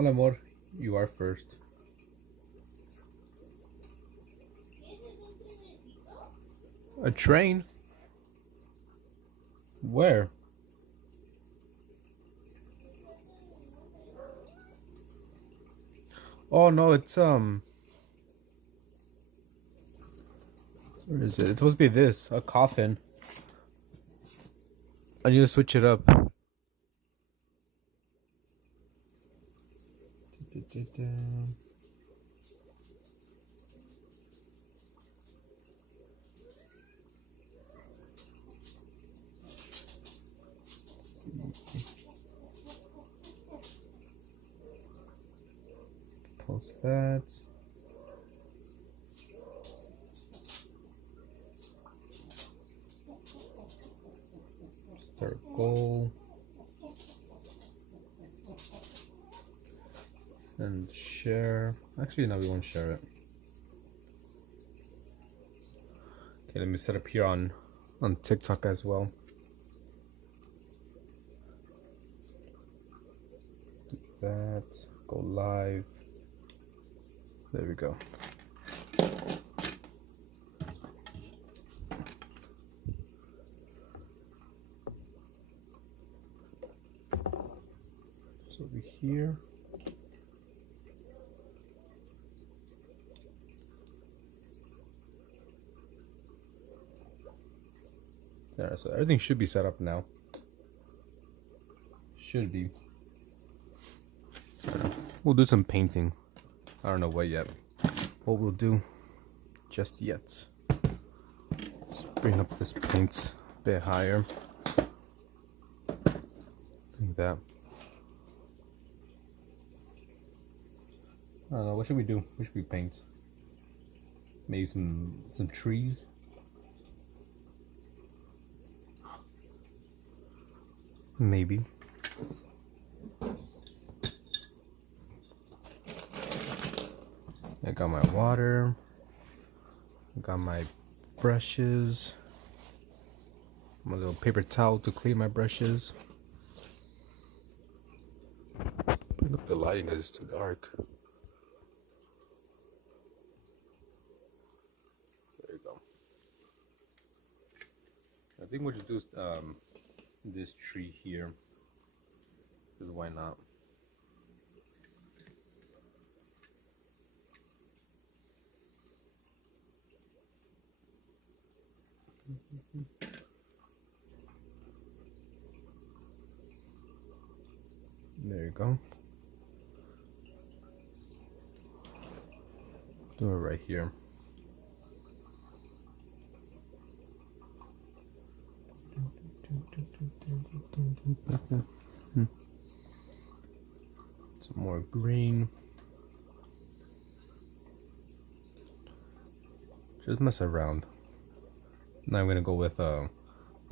Hola, amor. You are first. A train? Where? Oh no, where is it? It's supposed to be this, a coffin. I need to switch it up. Post that. Start goal. And share. Actually, no, we won't share it. Okay, let me set up here on TikTok as well. Do that. Go live. There we go. So over here. There, so everything should be set up now. Should be. We'll do some painting. I don't know what yet. What we'll do just yet. Let's bring up this paint a bit higher. Like that. I don't know, what should we do? What should we paint? Maybe some trees? Maybe. I got my water. I got my brushes. My little paper towel to clean my brushes. Bring up the lighting because it's too dark. There you go. I think we'll just do this tree here. Because why not? There you go. Do it right here. Some more green. Just mess around. Now I'm gonna go with a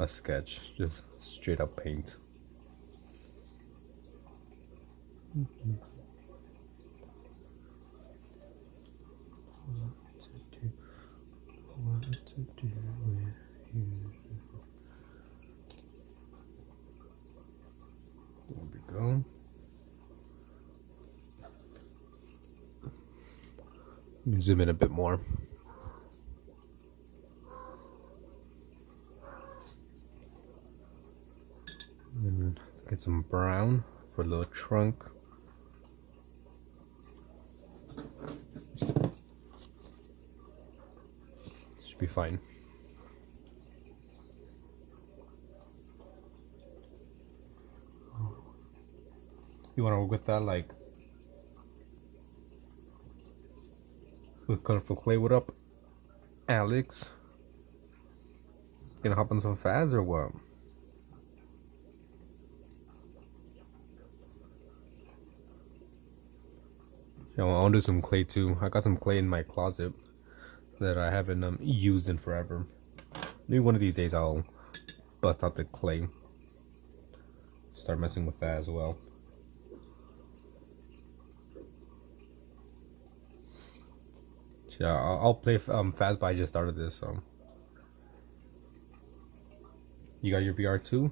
sketch, just straight up paint. What to do with you? There we go. Let me zoom in a bit more. And get some brown for a little trunk. Should be fine. You want to work with that, like with colorful clay? What up, Alex? Gonna hop on some fast or what? Yeah, well, I'll do some clay too. I got some clay in my closet that I haven't used in forever. Maybe one of these days I'll bust out the clay. Start messing with that as well. Yeah, I'll play fast, but I just started this, so. You got your VR too?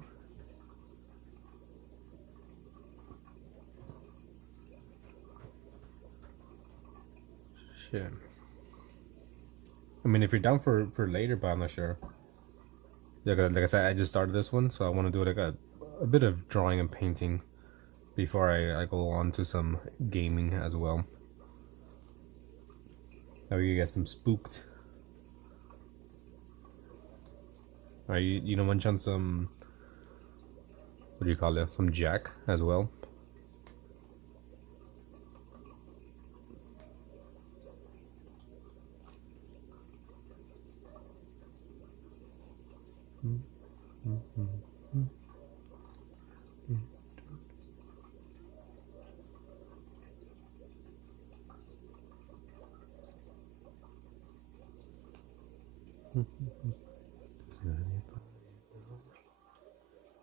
Shit. I mean, if you're down for later, but I'm not sure. Like I said, I just started this one, so I want to do like a bit of drawing and painting before I go on to some gaming as well. Now you get some spooked. Are you know munch on some, what do you call it? Some Jack as well.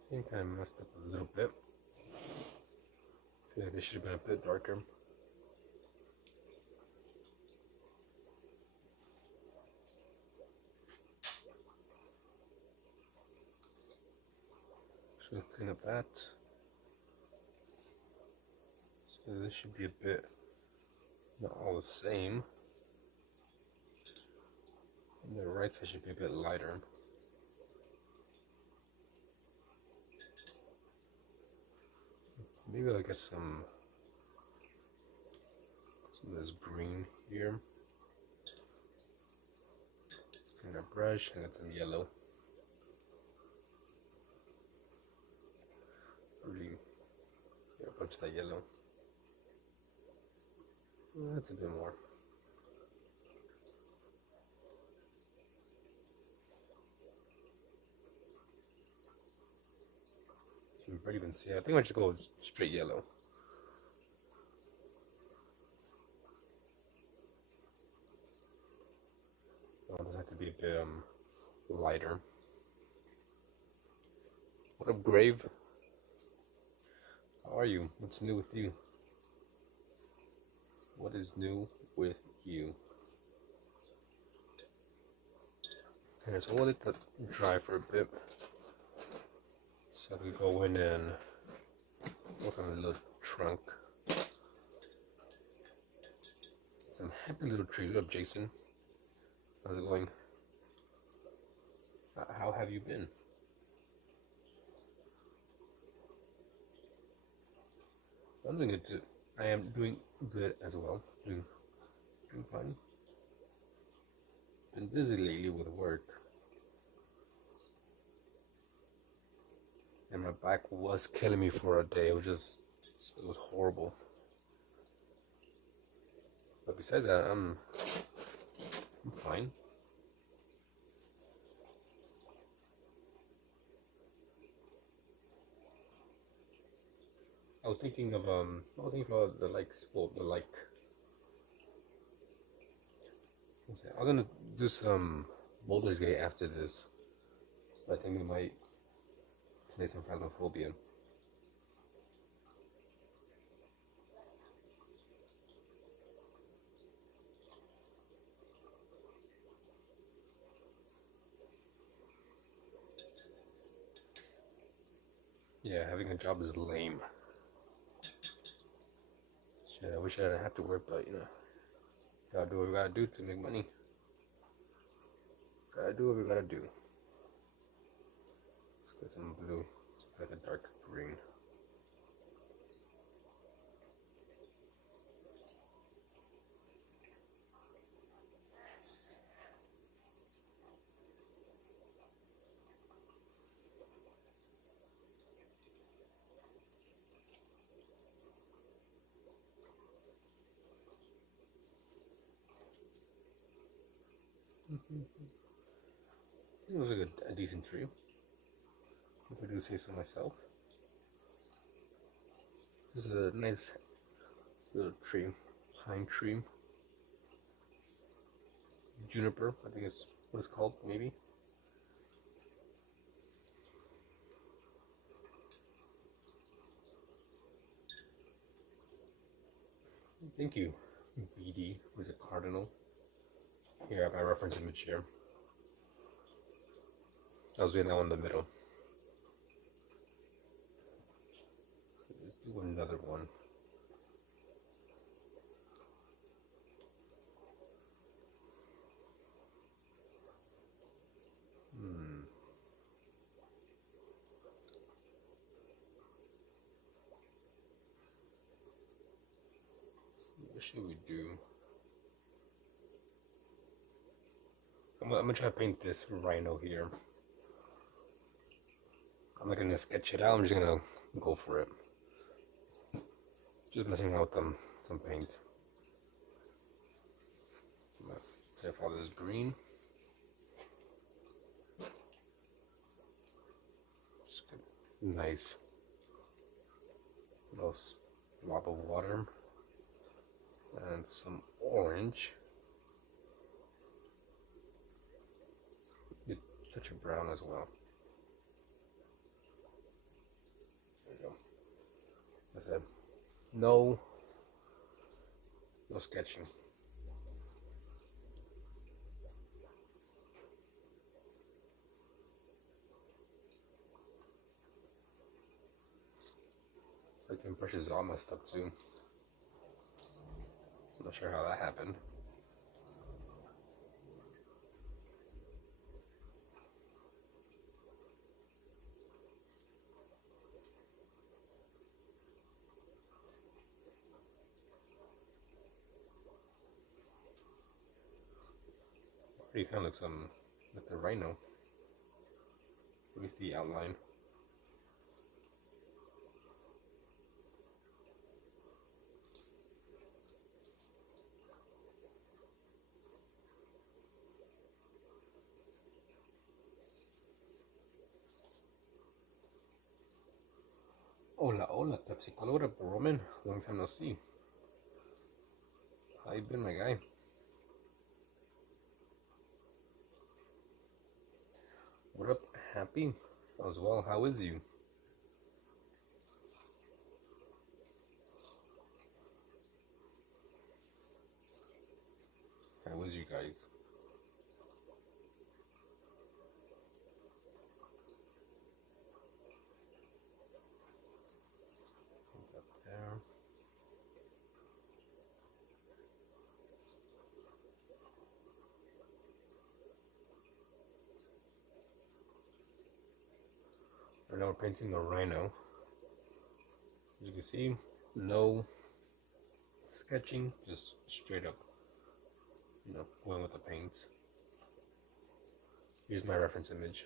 I think I messed up a little bit. I feel like this should have been a bit darker. Should clean up that. So this should be a bit not all the same. And the right side should be a bit lighter. Maybe I'll get some of this green here. Clean our brush and get some yellow. Really get a bunch of that yellow. That's a bit more. You can barely even see it. I think I just go straight yellow. Oh, this has to be a bit lighter. What up, Grave? How are you? What's new with you? What is new with you? Okay, so we'll let that dry for a bit. So we go in and work on a little trunk. Some happy little trees. What up, Jason? How's it going? How have you been? I'm doing good too. I am doing good as well. Doing fine. Been busy lately with work. And my back was killing me for a day. It was horrible. But besides that, I'm fine. I was thinking of the likes. Well, the like. I was gonna do some Baldur's Gate after this. But I think we might play some Phasmophobia. Yeah, having a job is lame. Shit, I wish I didn't have to work, but you know, gotta do what we gotta do to make money. Gotta do what we gotta do. Let's get some blue. It's like a dark green. It looks like a decent tree, if I do say so myself. This is a nice little tree, pine tree, juniper. I think it's what it's called, maybe. Thank you, BD. Was it Cardinal? Here, I have my reference image here. I was doing that one in the middle. Let's do another one. What should we do? I'm gonna try to paint this rhino here. I'm not gonna sketch it out, I'm just gonna go for it. Just messing around with some paint. See if all this is green. Nice. Little blob of water. And some orange. You touch of brown as well. There you go. That's it. No sketching. Freaking brush is all messed up too. I'm not sure how that happened. Already kind of looks like the rhino. With the outline. Hola, hola, Pepsi Color, Roman. Long time no see. How you been, my guy? What up, Happy? As well, how is you? How is you guys? Up there. Right now we're painting a rhino. As you can see, no sketching, just straight up, going with the paint. Here's my reference image.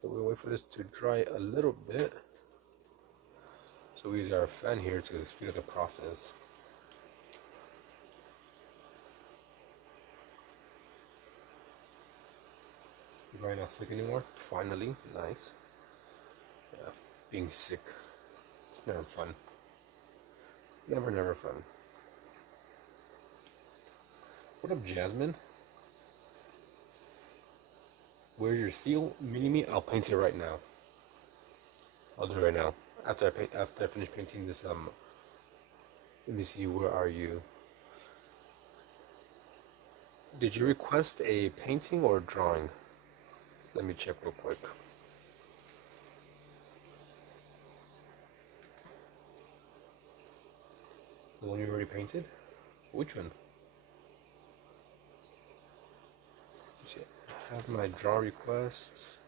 So we'll wait for this to dry a little bit. So we use our fan here to speed up the process. You're not sick anymore? Finally, nice. Yeah, being sick, it's never fun. Never fun. What up, Jasmine? Where's your seal? Mini-me? I'll paint it right now. I'll do it right now. After I finish painting this, let me see, where are you? Did you request a painting or a drawing? Let me check real quick. The one you already painted? Which one? Let's see. I have my draw requests.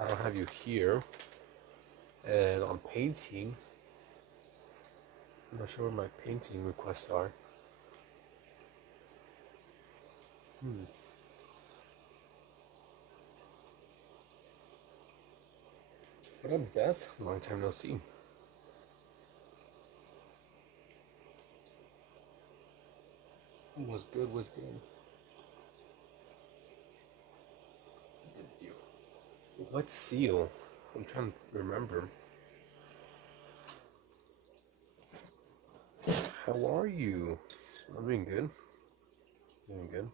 I don't have you here. And on painting, I'm not sure where my painting requests are. What up, Beth? Long time no see. What's good? What's good? What seal? I'm trying to remember. How are you? I'm doing good. Doing good.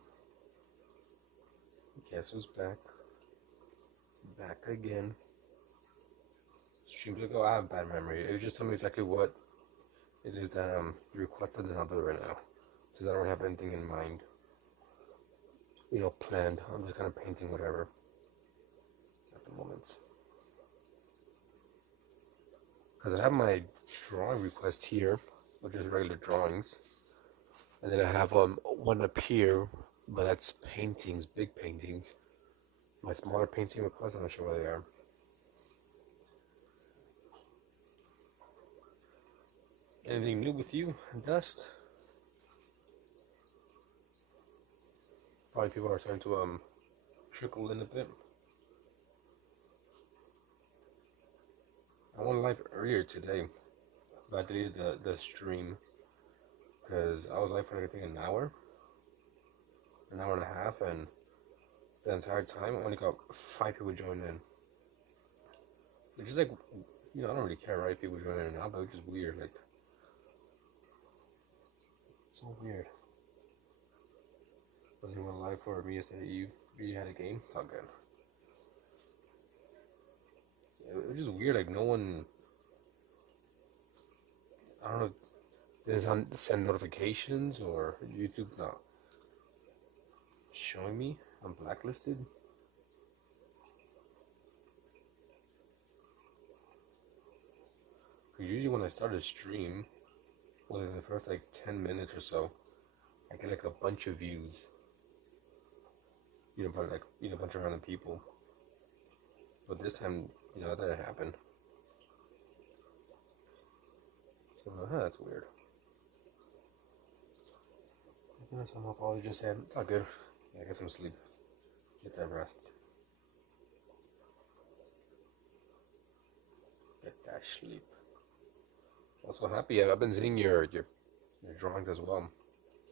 Guess who's back? Back again. Streams ago, I have bad memory. It just tell me exactly what it is that you requested, and I'll do it right now. Because I don't have anything in mind, planned. I'm just kind of painting whatever at the moment. Because I have my drawing request here, which is regular drawings. And then I have one up here, but that's paintings, big paintings. My smaller painting requests, I'm not sure where they are. Anything new with you, Dust? Probably people are starting to trickle in a bit. I went live earlier today, but I deleted the stream because I was live for I think an hour and a half, and the entire time I only got 5 people join in. Which is like, I don't really care, right? People join in and out, but it's just weird. Like, it's so weird. Wasn't even live for me yesterday. You had a game? It's all good. It was just weird. Like, no one. I don't know. Didn't send notifications or YouTube not showing me. I'm blacklisted. Usually when I start a stream, within the first like 10 minutes or so, I get like a bunch of views. But like a bunch of random people. But this time, that didn't happen. So that's weird. I guess I'm up all just had. It's all good. Yeah, I get some sleep. Get that rest. Get that sleep. Also happy. I've been seeing your drawings as well.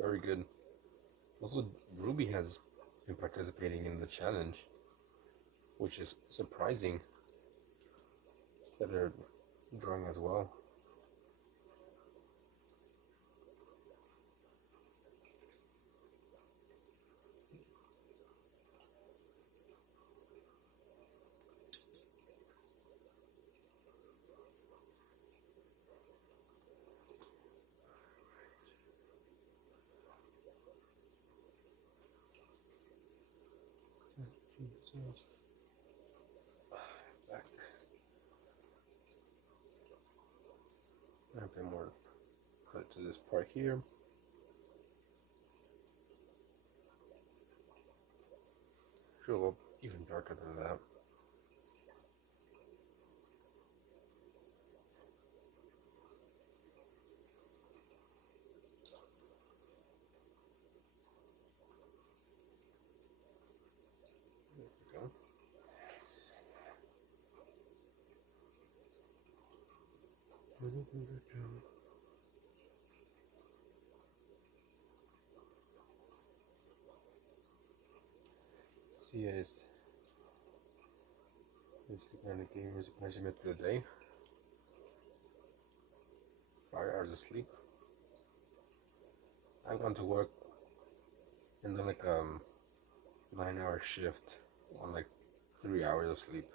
Very good. Also, Ruby has been participating in the challenge, which is surprising that they're drawing as well. Back. A bit more cut to this part here. Should a little even darker than that. There we go. See, is the kind of game measurement for the day. 5 hours of sleep. I've gone to work and then like 9-hour shift on like 3 hours of sleep.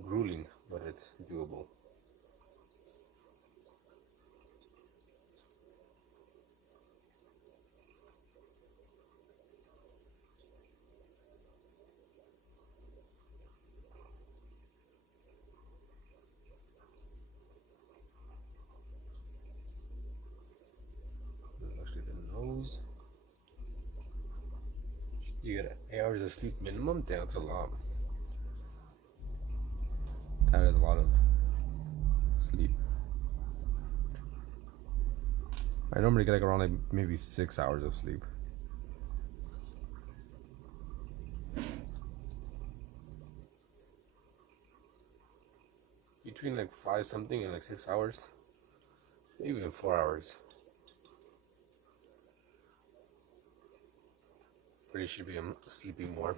Grueling, but it's doable. Actually, the nose. You get 8 hours of sleep minimum? That's a lot. That is a lot of sleep. I normally get like around like maybe 6 hours of sleep. Between like 5 something and like 6 hours. Maybe even 4 hours. Pretty should be sleeping more.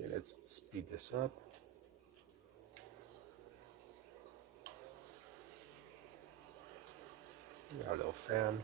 Okay, let's speed this up. Got a little fan.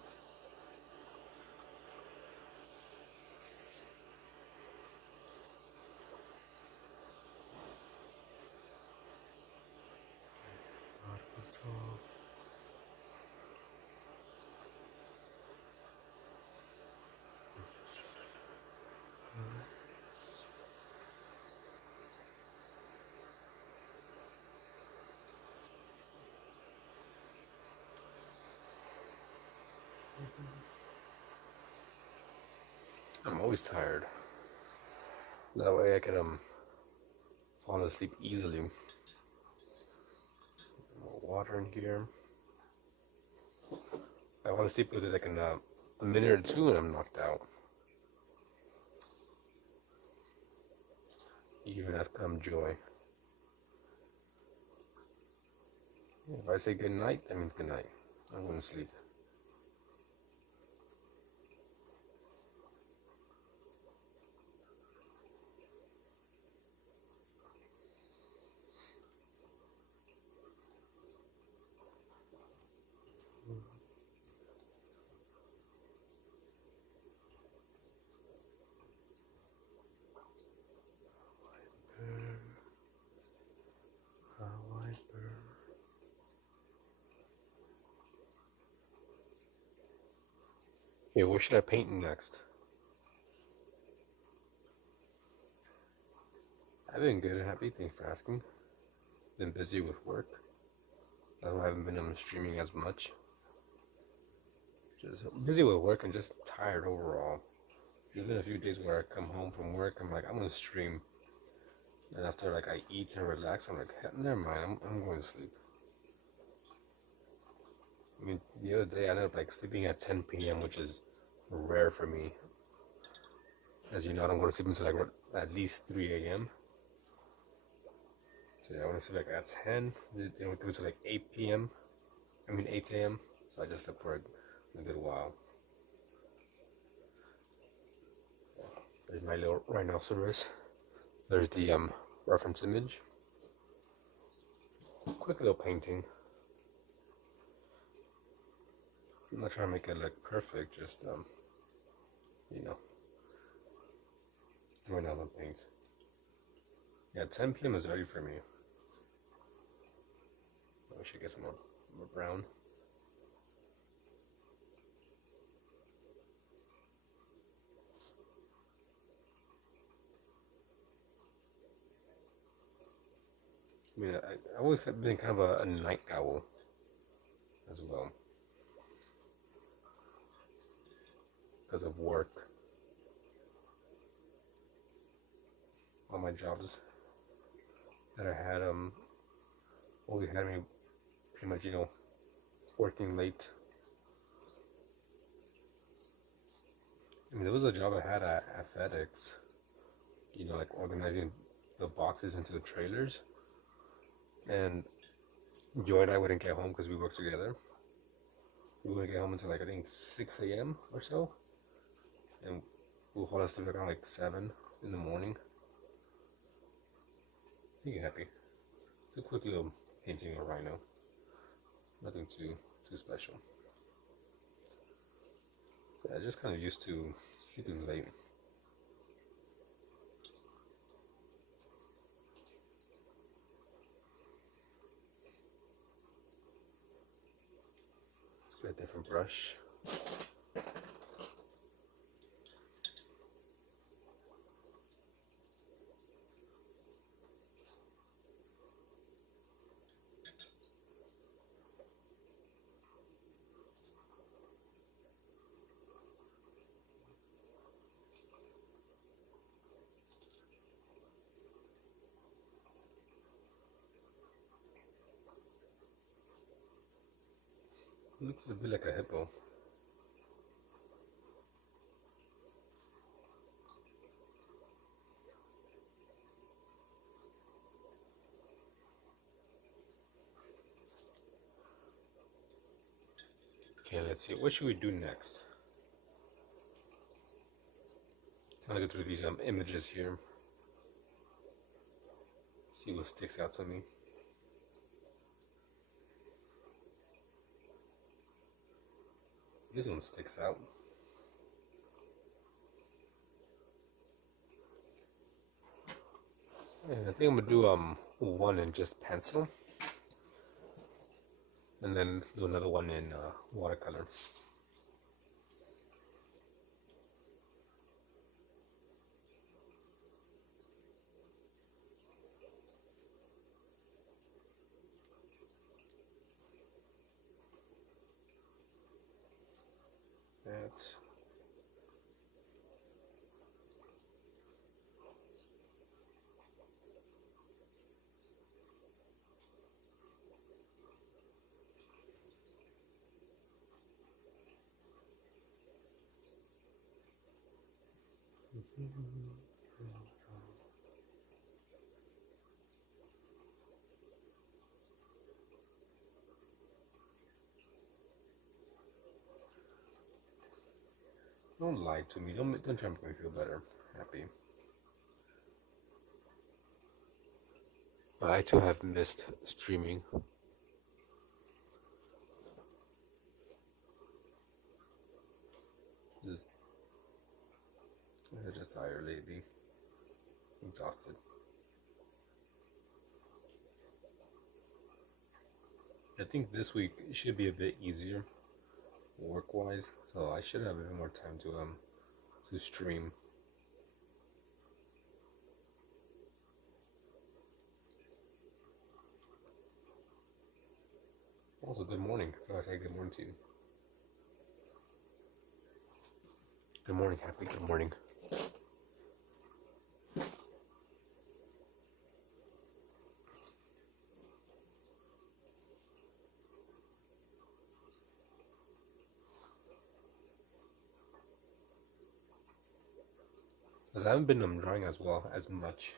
I'm always tired. That way I can fall asleep easily. More water in here. I want to sleep with it like in a minute or two and I'm knocked out. Even ask Joy. If I say good night, that means good night. I'm going to sleep. Yeah, what should I paint next? I've been good and happy, thanks for asking. Been busy with work. That's why I haven't been streaming as much. Just busy with work and just tired overall. There's been a few days where I come home from work, I'm like, I'm gonna stream. And after like I eat and relax, I'm like, never mind, I'm going to sleep. I mean, the other day I ended up like sleeping at 10 p.m., which is rare for me. As you know, I don't go to sleep until like at least 3 a.m. So yeah, I want to sleep like at 10. They don't do it to like 8 p.m. I mean 8 a.m. So I just slept for a good while. There's my little rhinoceros. There's the reference image. Quick little painting. I'm not trying to make it look perfect, just you know, throwing out some paint. Yeah, 10 p.m. is early for me. I should get some more brown. I mean, I always been kind of a night owl as well because of work. All my jobs that I had always had me pretty much, you know, working late. I mean, there was a job I had at FedEx, you know, like organizing the boxes into the trailers. And Joy and I wouldn't get home because we worked together. We wouldn't get home until like I think 6 a.m. or so. And we'll fall asleep around like 7 in the morning. Make you happy. It's a quick little painting of a rhino. Nothing too special. Yeah, I just kind of used to sleeping late. Let's get a different brush. Looks a bit like a hippo. Okay, let's see. What should we do next? I'm gonna go through these images here. See what sticks out to me. This one sticks out. And I think I'm gonna do one in just pencil, and then do another one in watercolor. That. Don't lie to me. Don't try to make me feel better. Happy. But I too have missed streaming. Just, I'm just tired lately. Exhausted. I think this week should be a bit easier work-wise, so I should have a bit more time to stream. Also, good morning. I feel like I say good morning to you. Good morning, Happy. Good morning. Because I haven't been drawing as much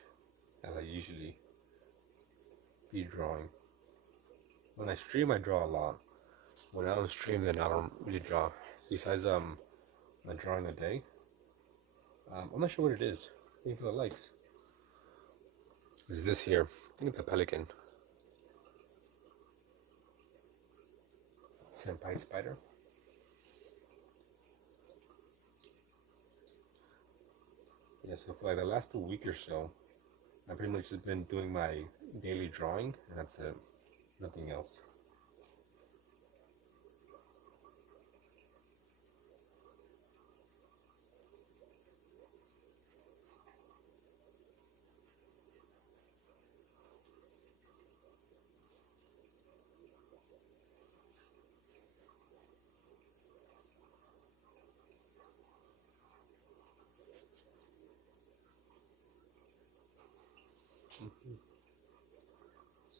as I usually be drawing. When I stream, I draw a lot. When I don't stream, then I don't really draw. Besides my drawing a day. I'm not sure what it is. Thank you for the likes. Is this here? I think it's a pelican. Senpai spider. Yeah, so for like the last week or so, I've pretty much just been doing my daily drawing, and that's it. Nothing else.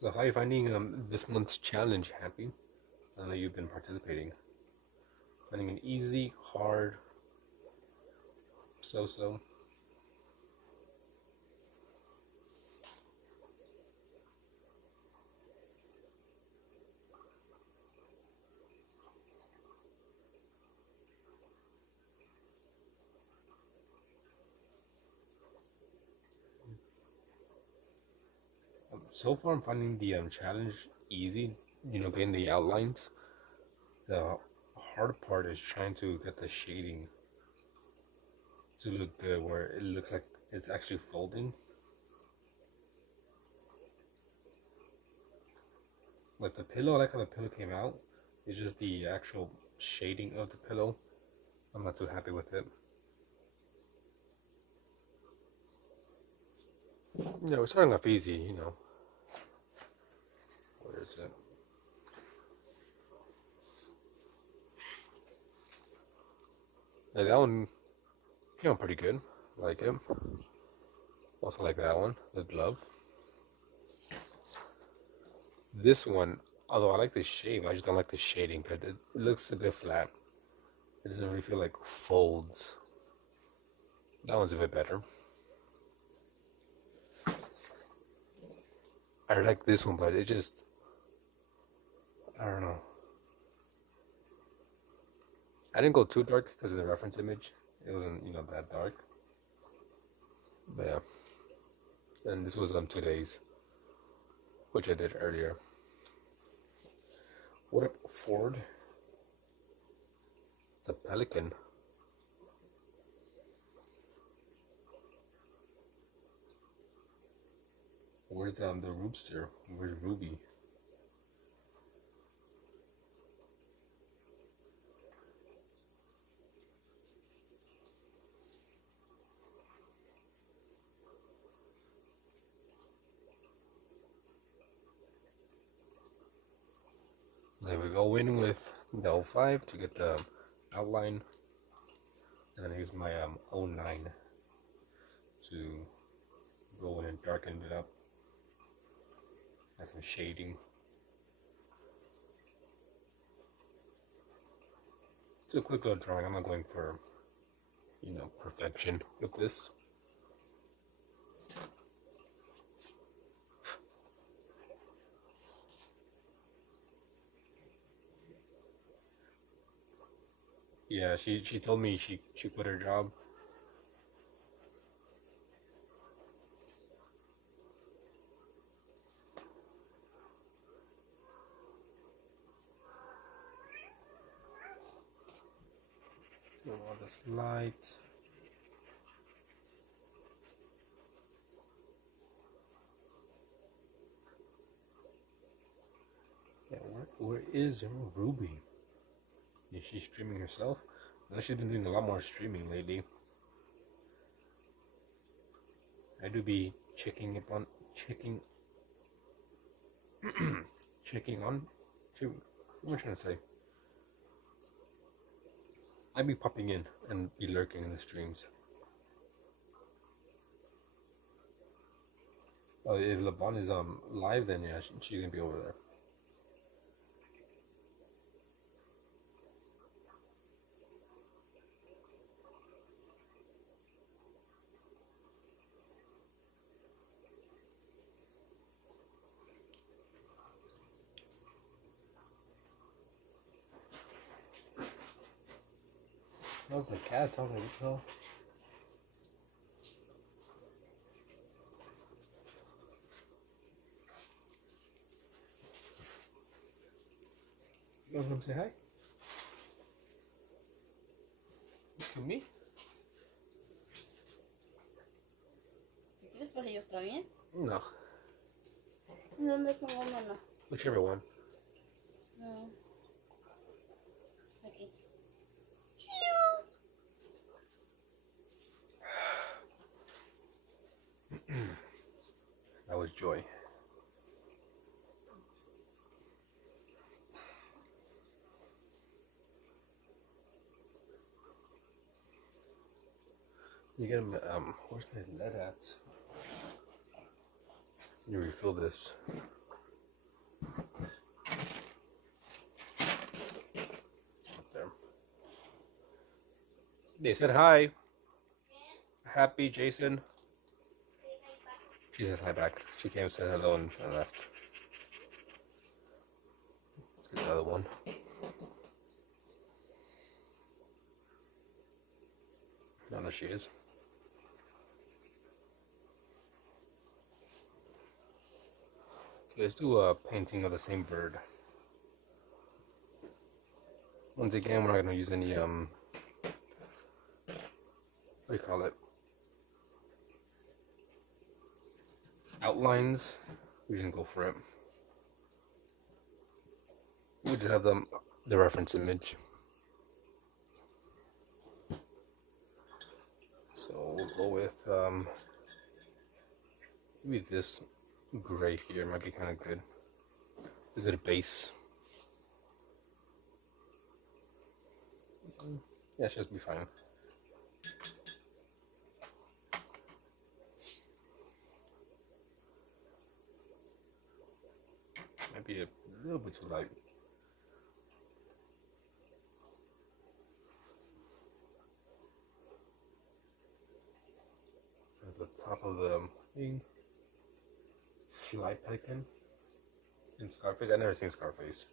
So how are you finding this month's challenge, Happy? I know you've been participating. Finding it easy, hard, so-so? So far, I'm finding the challenge easy. You know, getting the outlines. The hard part is trying to get the shading to look good, where it looks like it's actually folding. Like the pillow, I like how the pillow came out. It's just the actual shading of the pillow. I'm not too happy with it. Yeah, we're starting off easy, you know. Where is it? Yeah, that one came out pretty good. Like it. Also like that one, the glove. This one, although I like the shape, I just don't like the shading because it looks a bit flat. It doesn't really feel like folds. That one's a bit better. I like this one, but it just, I don't know. I didn't go too dark because of the reference image. It wasn't, that dark. But yeah. And this was 2 days, which I did earlier. What up, Ford? It's a pelican. Where's the Roobster? Where's Ruby? There we go, in with the 05 to get the outline. And then I use my 09 to go in and darken it up. Add some shading. It's a quick little drawing. I'm not going for, perfection with this. Yeah, she told me she quit her job. All this light. Yeah, where is Ruby? Is she streaming herself? I know she's been doing a lot more streaming lately. I do be checking on checking on. What am I trying to say? I be popping in and be lurking in the streams. Oh, if LeBron is live, then yeah, she's gonna be over there. How's the cat talking to itself? You want to come say hi? To me? ¿Te quieres para ellos también? No. ¿Dónde pongo mano? Whichever one. Aquí. That was Joy. You get him, where's my lead at? You refill this. Up there. They said hi. Happy, Jason. She said hi back. She came and said hello and left. Let's get the other one. Oh, there she is. Okay, let's do a painting of the same bird. Once again, we're not going to use any, what do you call it? Outlines. We're just going to go for it. We just have the reference image. So we'll go with, maybe this gray here might be kind of good. A good base. Yeah, it should be fine. Might be a little bit too light. At the top of the thing. Fly pelican in Scarface. I've never seen Scarface.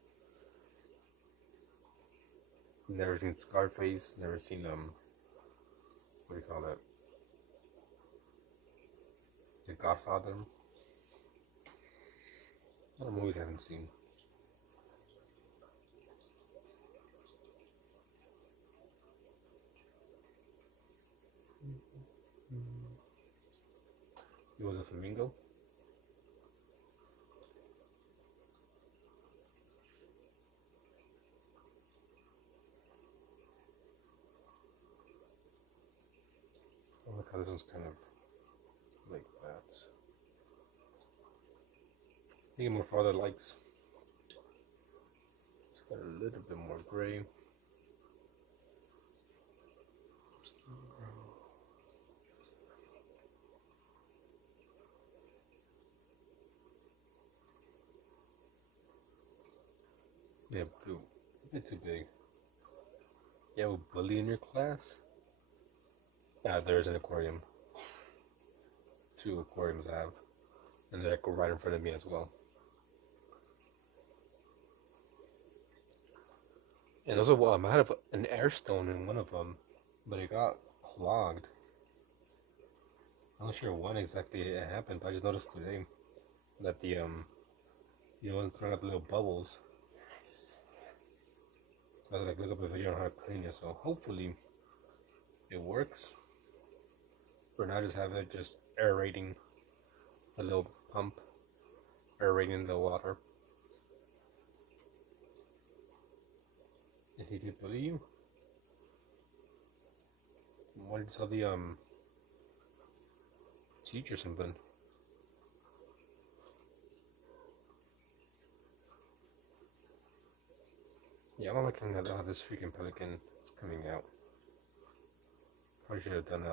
Never seen Scarface. Never seen what do you call it? The Godfather. A lot of movies I haven't seen. It was a flamingo. Oh, look how this one's kind of like that. I think more for other likes. It's got a little bit more gray. Yeah, blue. A bit too big. You have a bully in your class? There's an aquarium. Two aquariums I have, and they're like right in front of me as well. And also, well, I had an air stone in one of them, but it got clogged. I'm not sure when exactly it happened, but I just noticed today that it wasn't throwing up little bubbles. I was like, look up a video on how to clean it, so hopefully it works. For now, just have it just aerating a little pump, aerating the water. If he did bully you, why did you tell the teacher something? Yeah, I'm not liking how this freaking pelican is coming out. Probably should have done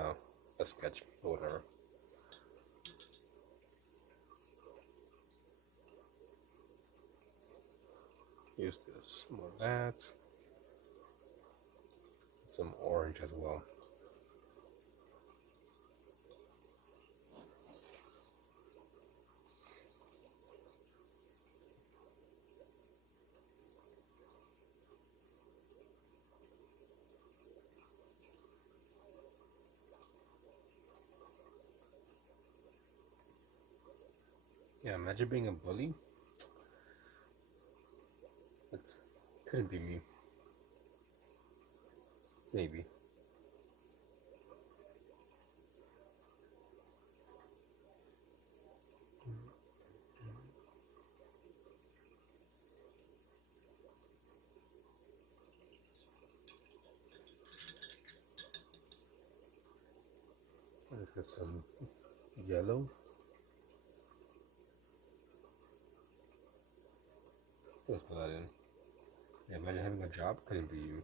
a sketch or whatever. Use this, more of that. Some orange as well. Yeah, imagine being a bully. That couldn't be me. Maybe. Let's get some yellow. Let's put that in. Yeah, imagine having a job, couldn't be you.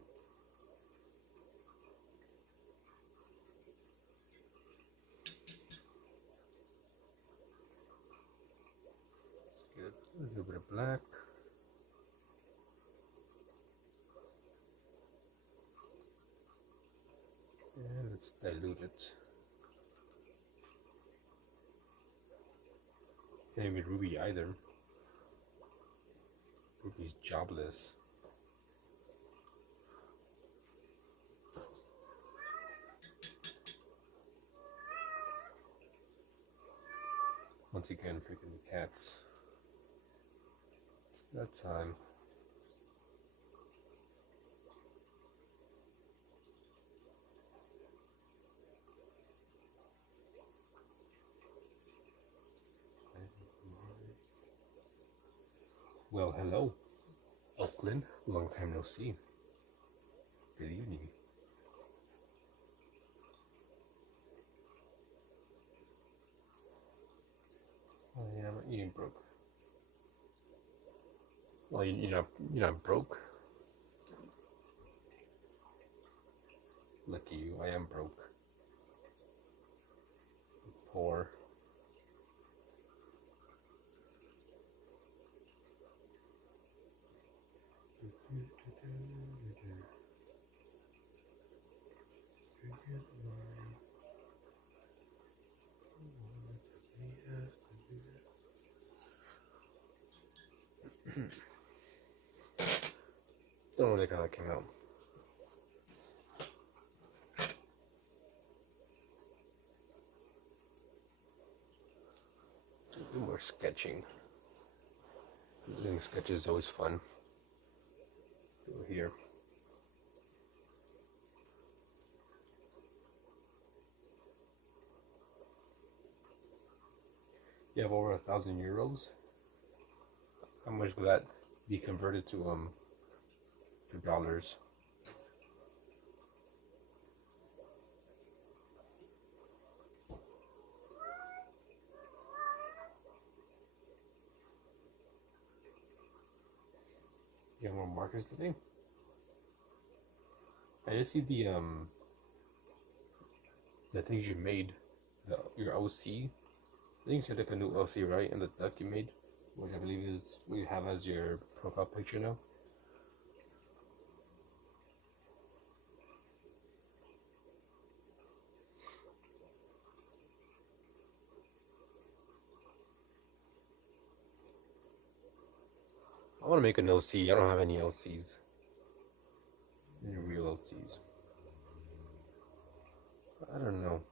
Let's get a little bit of black. And let's dilute it. Can't even Ruby either. Ruby's jobless. Once again, freaking the cats. It's that time. Well, hello, Oakland. Long time no see. Good evening. Oh yeah, you ain't broke. Well, you're not broke. Lucky you, I am broke. Poor. Don't really like how that came out. Do more sketching. Doing sketches is always fun. Do it here. You have over 1,000 euros. How much would that be converted to dollars? You have more markers today? I just see the things you made, your OC. I think you said like a new OC, right? And the duck you made, which I believe is what you have as your profile picture now. I want to make an OC. I don't have any OCs. Any real OCs. I don't know.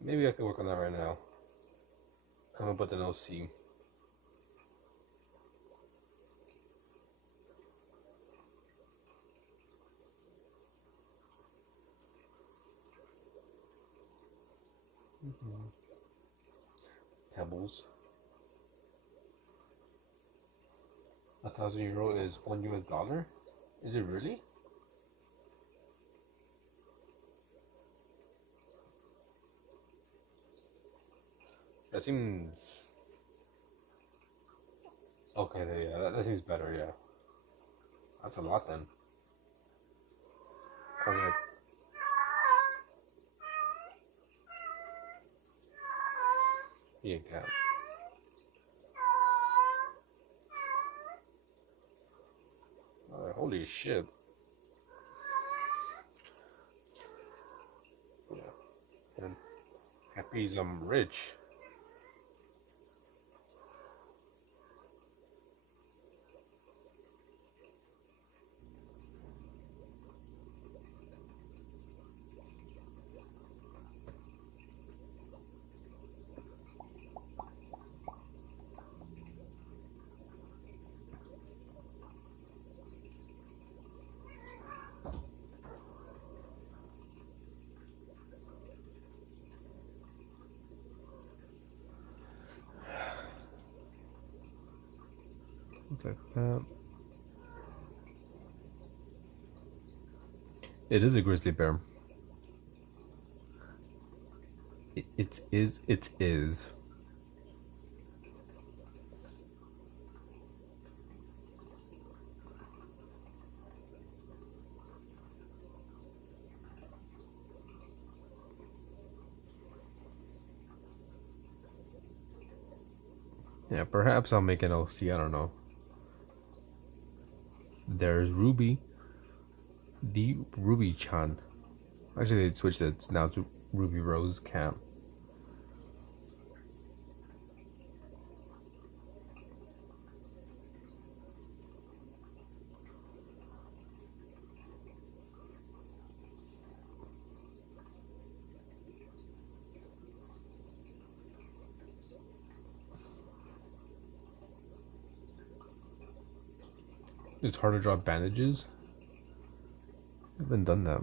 Maybe I could work on that right now. Come up with an OC. Pebbles. €1,000 is $1. Is it really? That seems okay. Yeah, that seems better. Yeah, that's a lot then. Correct. Yeah, cat. Holy shit. Yeah. And happy's rich. Like that. It is a grizzly bear. It is. It is. Yeah, perhaps I'll make an OC. I don't know. There's Ruby. The Ruby-chan. Actually, they switched it now to Ruby Rose Camp. It's hard to draw bandages. I haven't done that.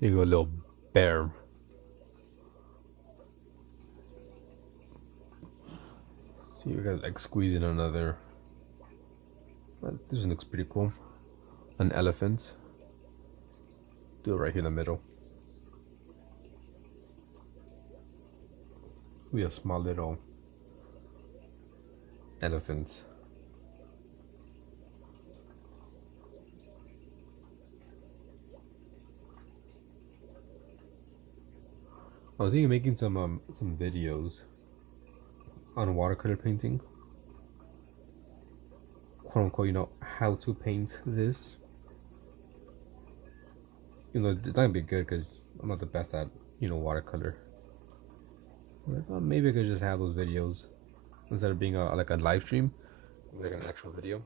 You go, little bear. See, we got like squeeze in another. This one looks pretty cool. An elephant. Do it right here in the middle. We have a small little elephant. I was thinking of making some videos on watercolor painting, quote unquote, you know, how to paint this. You know, it's not gonna be good because I'm not the best at, you know, watercolor. But maybe I could just have those videos instead of being like a live stream, like an actual video.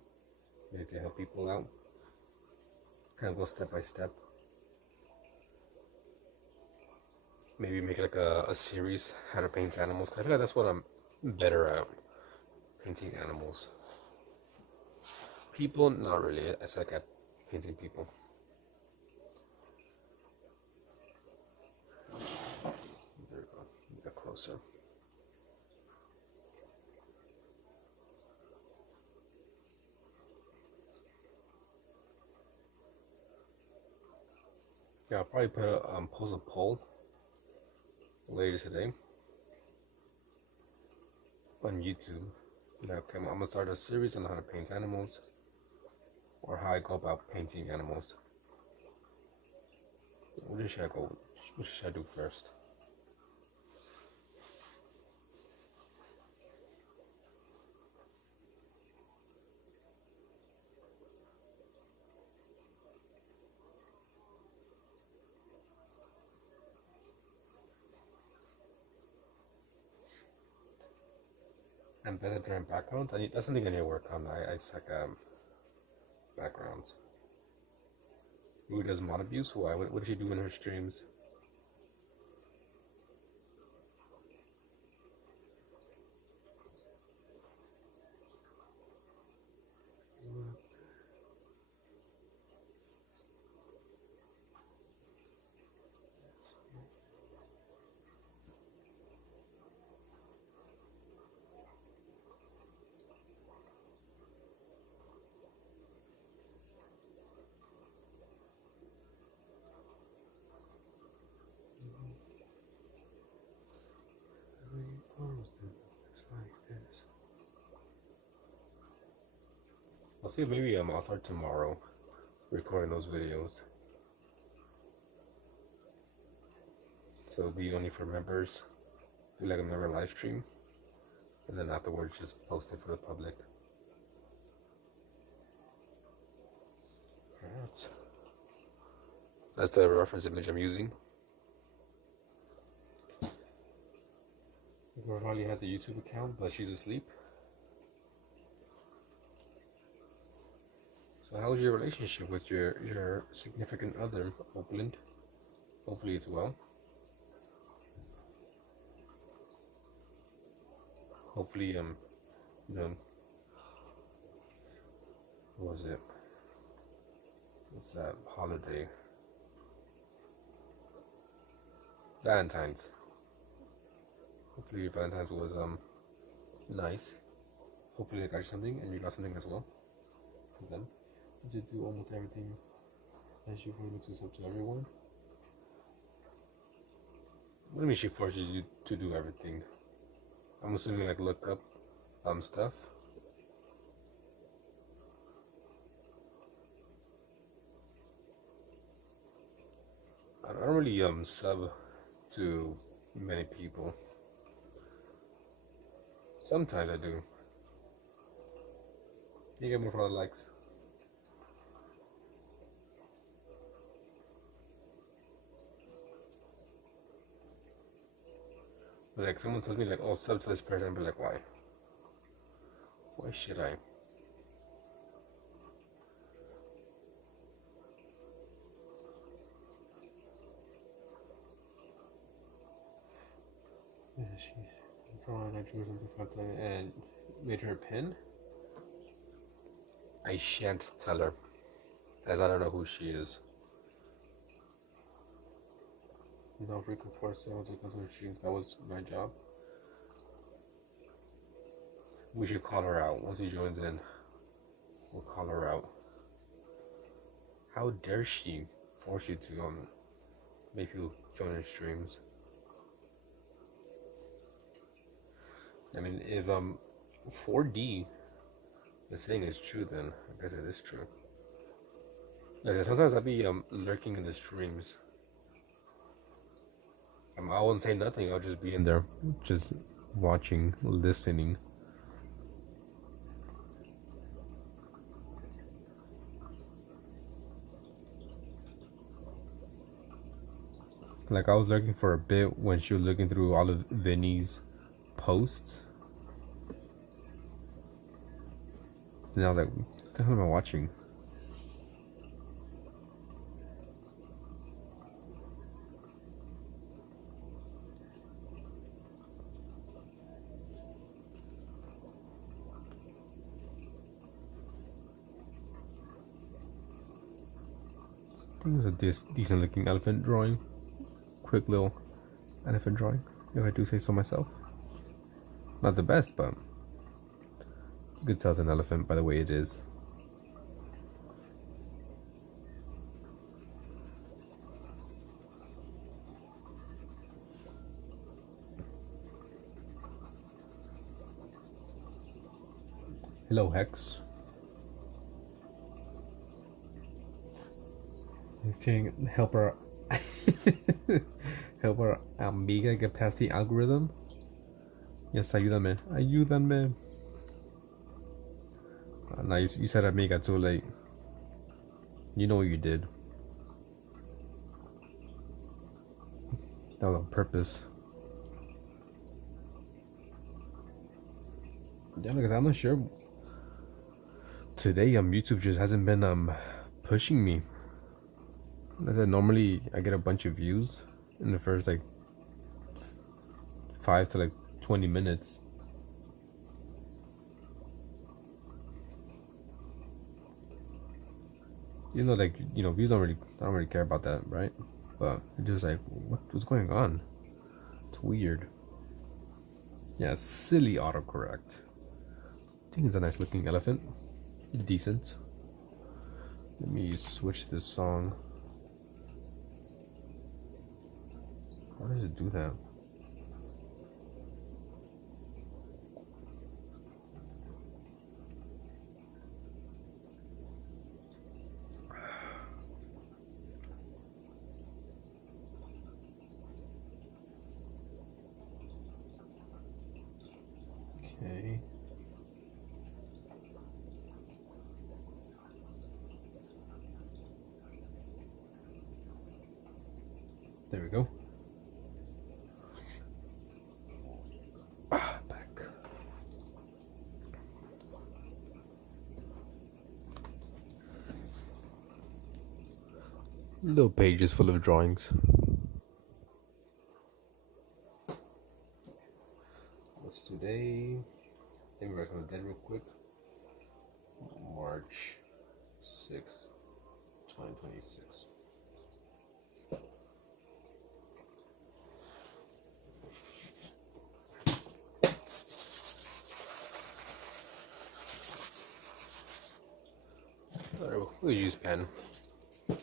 Maybe I can help people out. Kind of go step by step. Maybe make like a series, how to paint animals. 'Cause I feel like that's what I'm better at, painting animals. People, not really. I suck at painting people. There we go. Get closer. Yeah, I'll probably put post a poll later today on YouTube. Okay, I'm gonna start a series on how to paint animals, or how I go about painting animals. What should I go? What should I do first? And better than backgrounds. That's something I need to work on. I suck backgrounds. Who does mod abuse? Why? What does she do in her streams? It's like this. I'll see if maybe I'll start tomorrow recording those videos. So it'll be only for members. Do like a member live stream. And then afterwards just post it for the public. Alright. That's the reference image I'm using. Girl Holly has a YouTube account, but she's asleep. So how's your relationship with your significant other, Oakland? Hopefully it's well. Hopefully, you know, what was it? What's that holiday? Valentine's. Hopefully your Valentine's was nice. Hopefully they got you something and you got something as well for them. Did you do almost everything that she forced up to everyone? What do you mean she forces you to do everything? I'm assuming like look up stuff. I don't really sub to many people. Sometimes I do. You get more for the likes. But like someone tells me like, oh, sub to this person, I'd be like, why? Why should I? Yeah, she drawing I drew something front and made her a pin. I shan't tell her, as I don't know who she is. No frequent force sale to consumer streams. That was my job. We should call her out once he joins in. We'll call her out. How dare she force you to make you join her streams? I mean, if 4D is saying is true, then I guess it is true. Like, sometimes I'll be lurking in the streams. I won't say nothing. I'll just be in there, just watching, listening. Like I was lurking for a bit when she was looking through all of Vinny's posts. And I was like, what the hell am I watching? I think it's a decent looking elephant drawing. Quick little elephant drawing, if I do say so myself. Not the best, but you can tell it's an elephant by the way it is. Hello, Hex. Help her help our amiga get past the algorithm. Yes, ayúdame. Ayúdame. No, you said amiga too late. You know what you did. That was on purpose. Yeah, because I'm not sure. Today, YouTube just hasn't been pushing me. As I said, normally I get a bunch of views in the first like 5 to 20 minutes. Views I don't really care about that, right? But it's just like, what's going on? It's weird. Yeah, silly autocorrect. I think it's a nice looking elephant. Decent. Let me switch this song. How does it do that? Okay. There we go. Back. Little pages full of drawings. What's today? Let me write some dead real quick. March 6th, 2026. We'll use pen. Okay,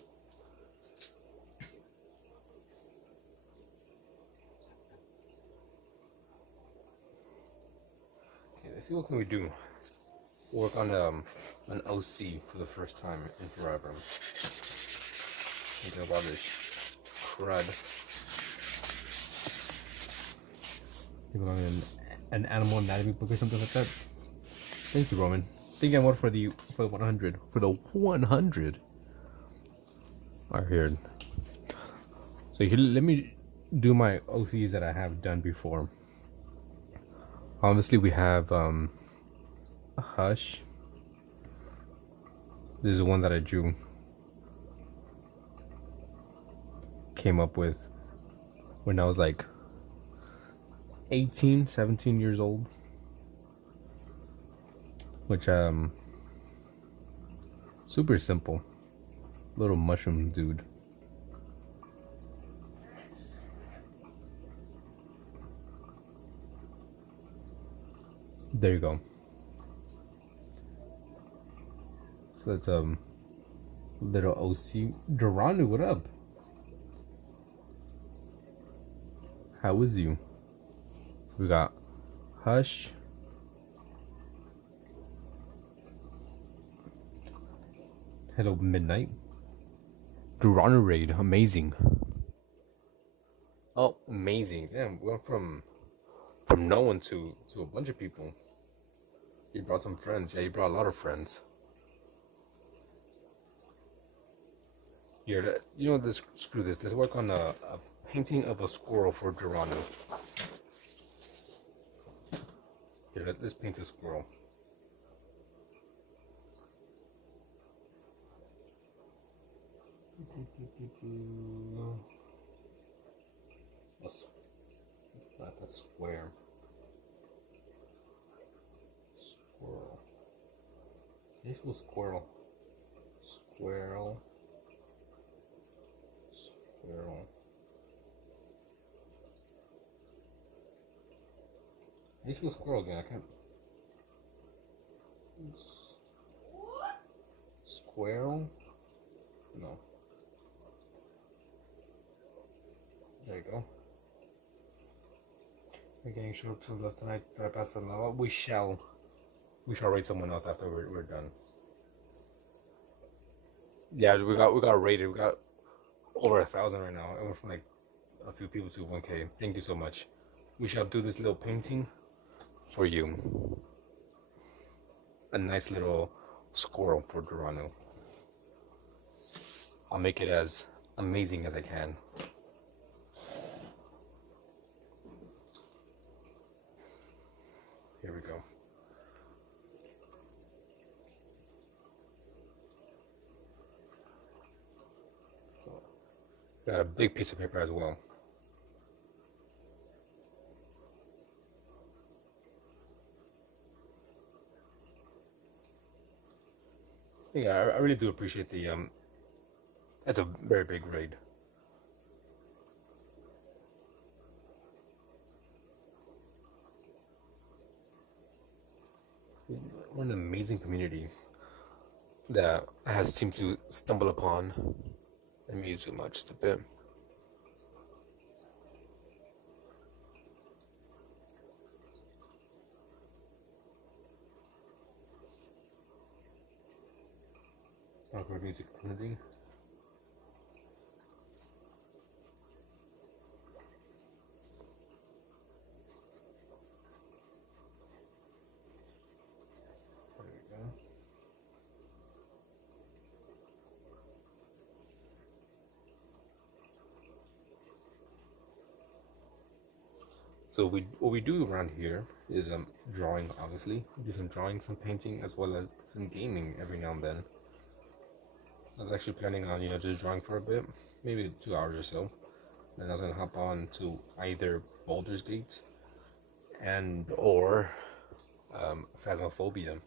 let's see what can we do. Work on an OC for the first time in forever. Think about this crud. Think about an animal anatomy book or something like that. Thank you, Roman. Thank you, for the 100. For the 100. I heard. So here, let me do my OCs that I have done before. Obviously, we have Hush. This is the one that I drew. Came up with when I was like 18, 17 years old. Which super simple. Little mushroom dude. There you go. So that's little OC. Duranu, what up? How is you? We got Hush. Hello, Midnight. Duranu raid, amazing. Oh, amazing! Damn, we went from no one to a bunch of people. You brought some friends. Yeah, you brought a lot of friends. Here, you know this. Screw this. Let's work on a painting of a squirrel for Duranu. Here, let's paint a squirrel. Not that square. Squirrel. This was squirrel. Squirrel. Squirrel. This was squirrel again. I can't. Squirrel. No. There you go. We're getting short episodes left tonight. Did I pass on that? We shall rate someone else after we're done. Yeah, we got rated. We got over 1,000 right now. It went from like a few people to 1K. Thank you so much. We shall do this little painting for you. A nice little squirrel for Duranu. I'll make it as amazing as I can. Here we go. Got a big piece of paper as well. Yeah, I really do appreciate the That's a very big raid. What an amazing community that I have seemed to stumble upon and use too much just a bit. Awkward music cleansing. There we go. So what we do around here is drawing. Obviously, we do some drawing, some painting, as well as some gaming every now and then. I was actually planning on just drawing for a bit, maybe 2 hours or so. Then I was gonna hop on to either Baldur's Gate and or Phasmophobia.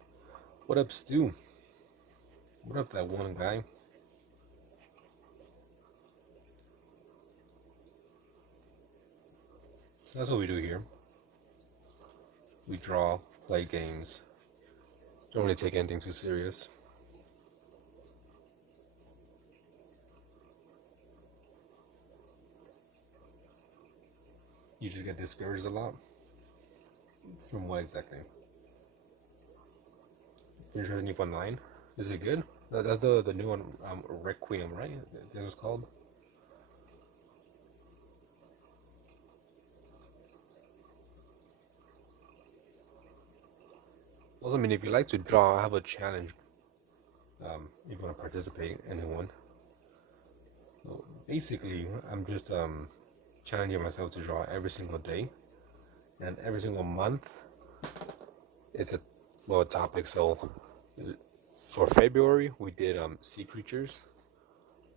What up, Stu? What up, that one guy? So that's what we do here. We draw, play games. Don't really take anything too serious. You just get discouraged a lot. From what exactly? Finish Resident Evil 9? Is it good? That's the new one, Requiem, right? That was called. Also, I mean, if you like to draw, I have a challenge. If you want to participate, anyone. So basically, I'm just challenging myself to draw every single day, and every single month, it's a topic. So for February, we did sea creatures,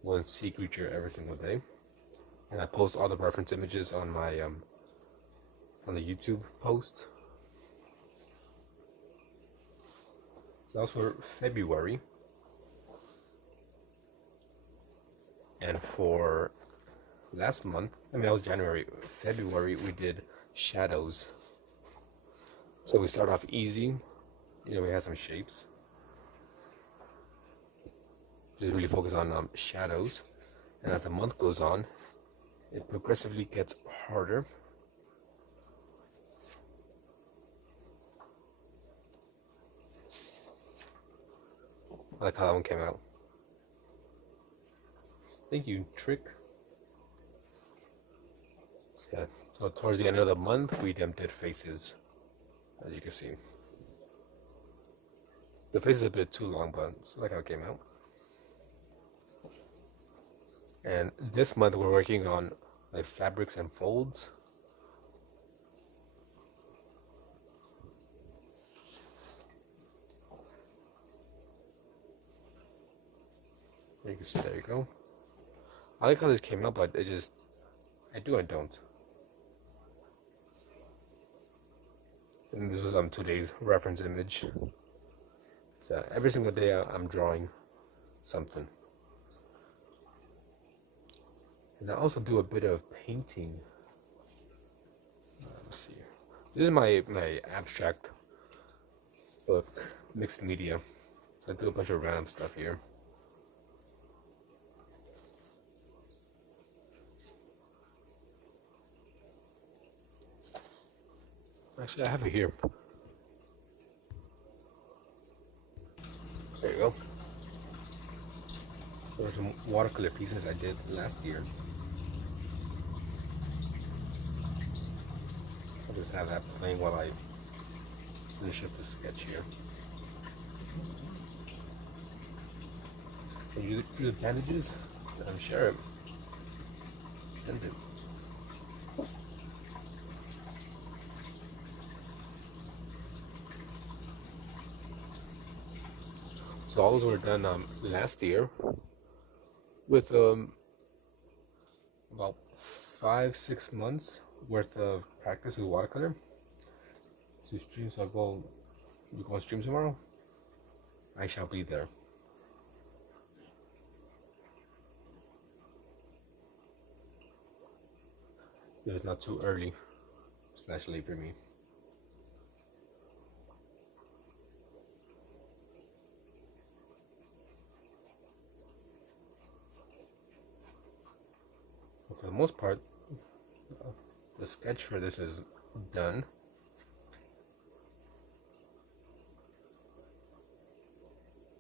one sea creature every single day, and I post all the reference images on my on the YouTube post. So that was for February. And for last month, I mean that was January, February, we did shadows. So we start off easy, we had some shapes. Just really focus on shadows. And as the month goes on, it progressively gets harder. I like how that one came out. Thank you, Trick. Yeah, so towards the end of the month, we did faces, as you can see. The face is a bit too long, but it's like how it came out. And this month, we're working on like fabrics and folds. You can see, there you go. I like how this came out, but it just, I don't. And this was today's reference image. So every single day I'm drawing something. And I also do a bit of painting. Let's see. This is my abstract book, mixed media. So I do a bunch of random stuff here. Actually, I have it here. There you go. There were some watercolor pieces I did last year. I'll just have that playing while I finish up the sketch here. Can you do the bandages? I'm sure. Send it. So all those were done last year with about 5-6 months worth of practice with watercolor to stream. So we go on stream tomorrow. I shall be there. It was not too early / late for me. But for the most part, the sketch for this is done.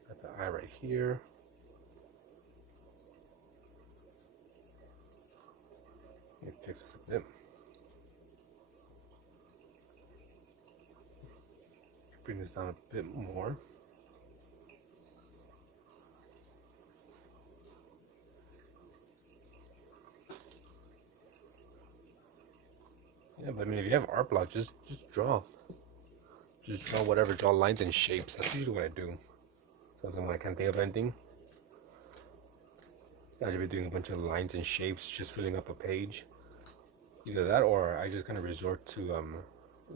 Got the eye right here. Let me fix this a bit. Bring this down a bit more. Yeah, but I mean, if you have art block, just draw. Just draw whatever, draw lines and shapes. That's usually what I do. Sometimes when I can't think of anything, I should be doing a bunch of lines and shapes, just filling up a page. Either that, or I just kind of resort to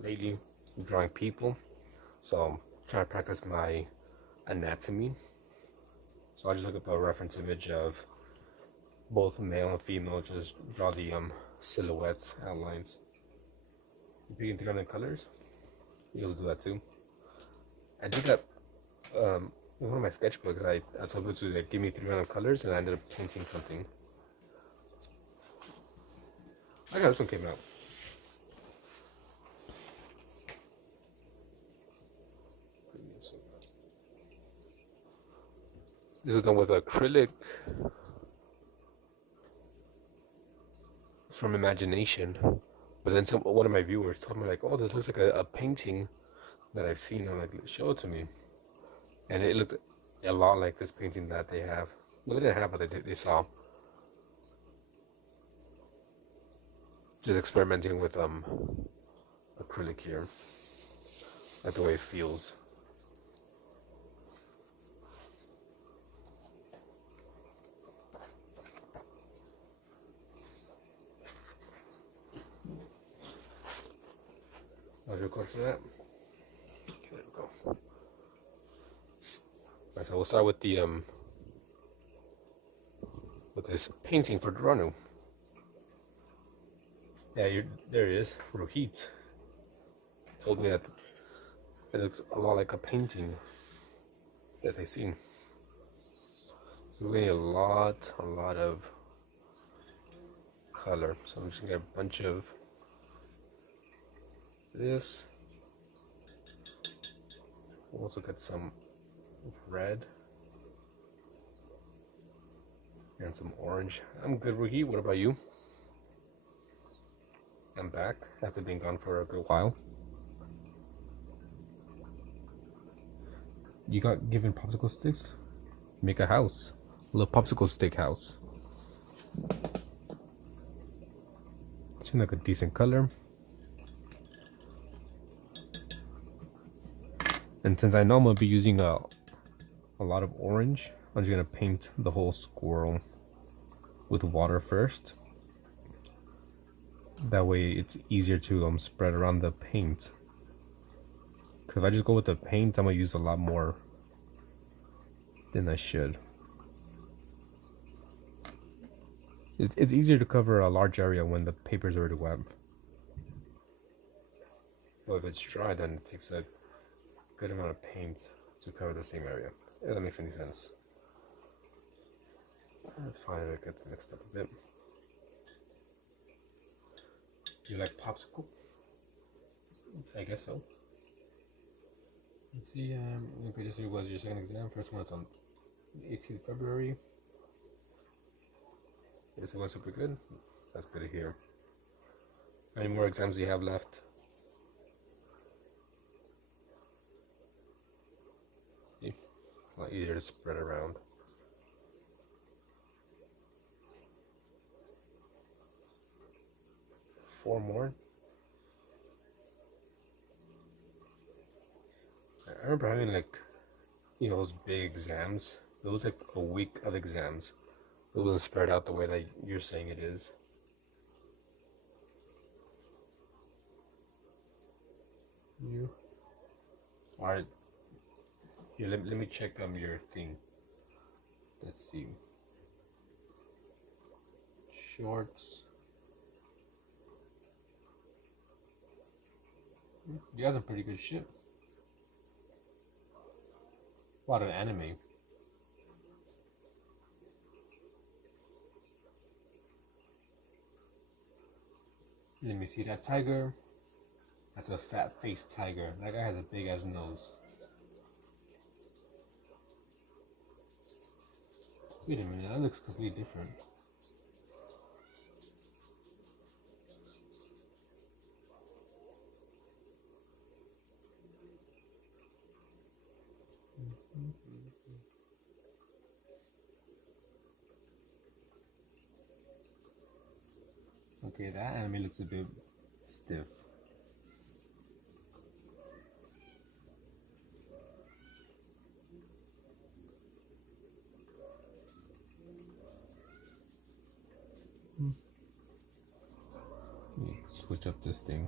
lately drawing people. So I'm trying to practice my anatomy. So I'll just look up a reference image of both male and female, just draw the silhouettes, outlines. If you can think on the colors, you also do that too. I did that in one of my sketchbooks. I told people to like, give me 3 random colors, and I ended up painting something. I got this one came out. This was done with acrylic from Imagination. But then one of my viewers told me like, oh, this looks like a painting that I've seen. I'm like, show it to me. And it looked a lot like this painting that they have. Well, they didn't have, but they saw. Just experimenting with acrylic here. Like the way it feels. I'll record for that. Okay, there we go. Alright, so we'll start with the with this painting for Dranu. Yeah, there it is. Rohit told me that it looks a lot like a painting that they've seen. So we're getting a lot of color. So I'm just gonna get a bunch of this. We'll also get some red and some orange. I'm good, Ruhi. What about you? I'm back after being gone for a good while. You got given popsicle sticks? Make a house. A little popsicle stick house. Seems like a decent color. And since I know I'm going to be using a lot of orange, I'm just going to paint the whole squirrel with water first. That way it's easier to spread around the paint. Because if I just go with the paint, I'm going to use a lot more than I should. It's easier to cover a large area when the paper is already wet. But if it's dry, then it takes a good amount of paint to cover the same area. If that makes any sense. That's fine, I get mixed up a bit. You like popsicle? I guess so. Let's see, okay, this was your second exam. First one is on 18th February. Yes, it went super good. That's good to hear. How many more exams do you have left? See? It's a lot easier to spread around. Four more. I remember having like, those big exams. It was like a week of exams. It wasn't spread out the way that you're saying it is. You. All right. Yeah, let me check your thing. Let's see. Shorts. You got some pretty good shit. A lot of anime. Let me see that tiger. That's a fat-faced tiger. That guy has a big-ass nose. Wait a minute, that looks completely different. Okay, that anime looks a bit stiff. Let me switch up this thing.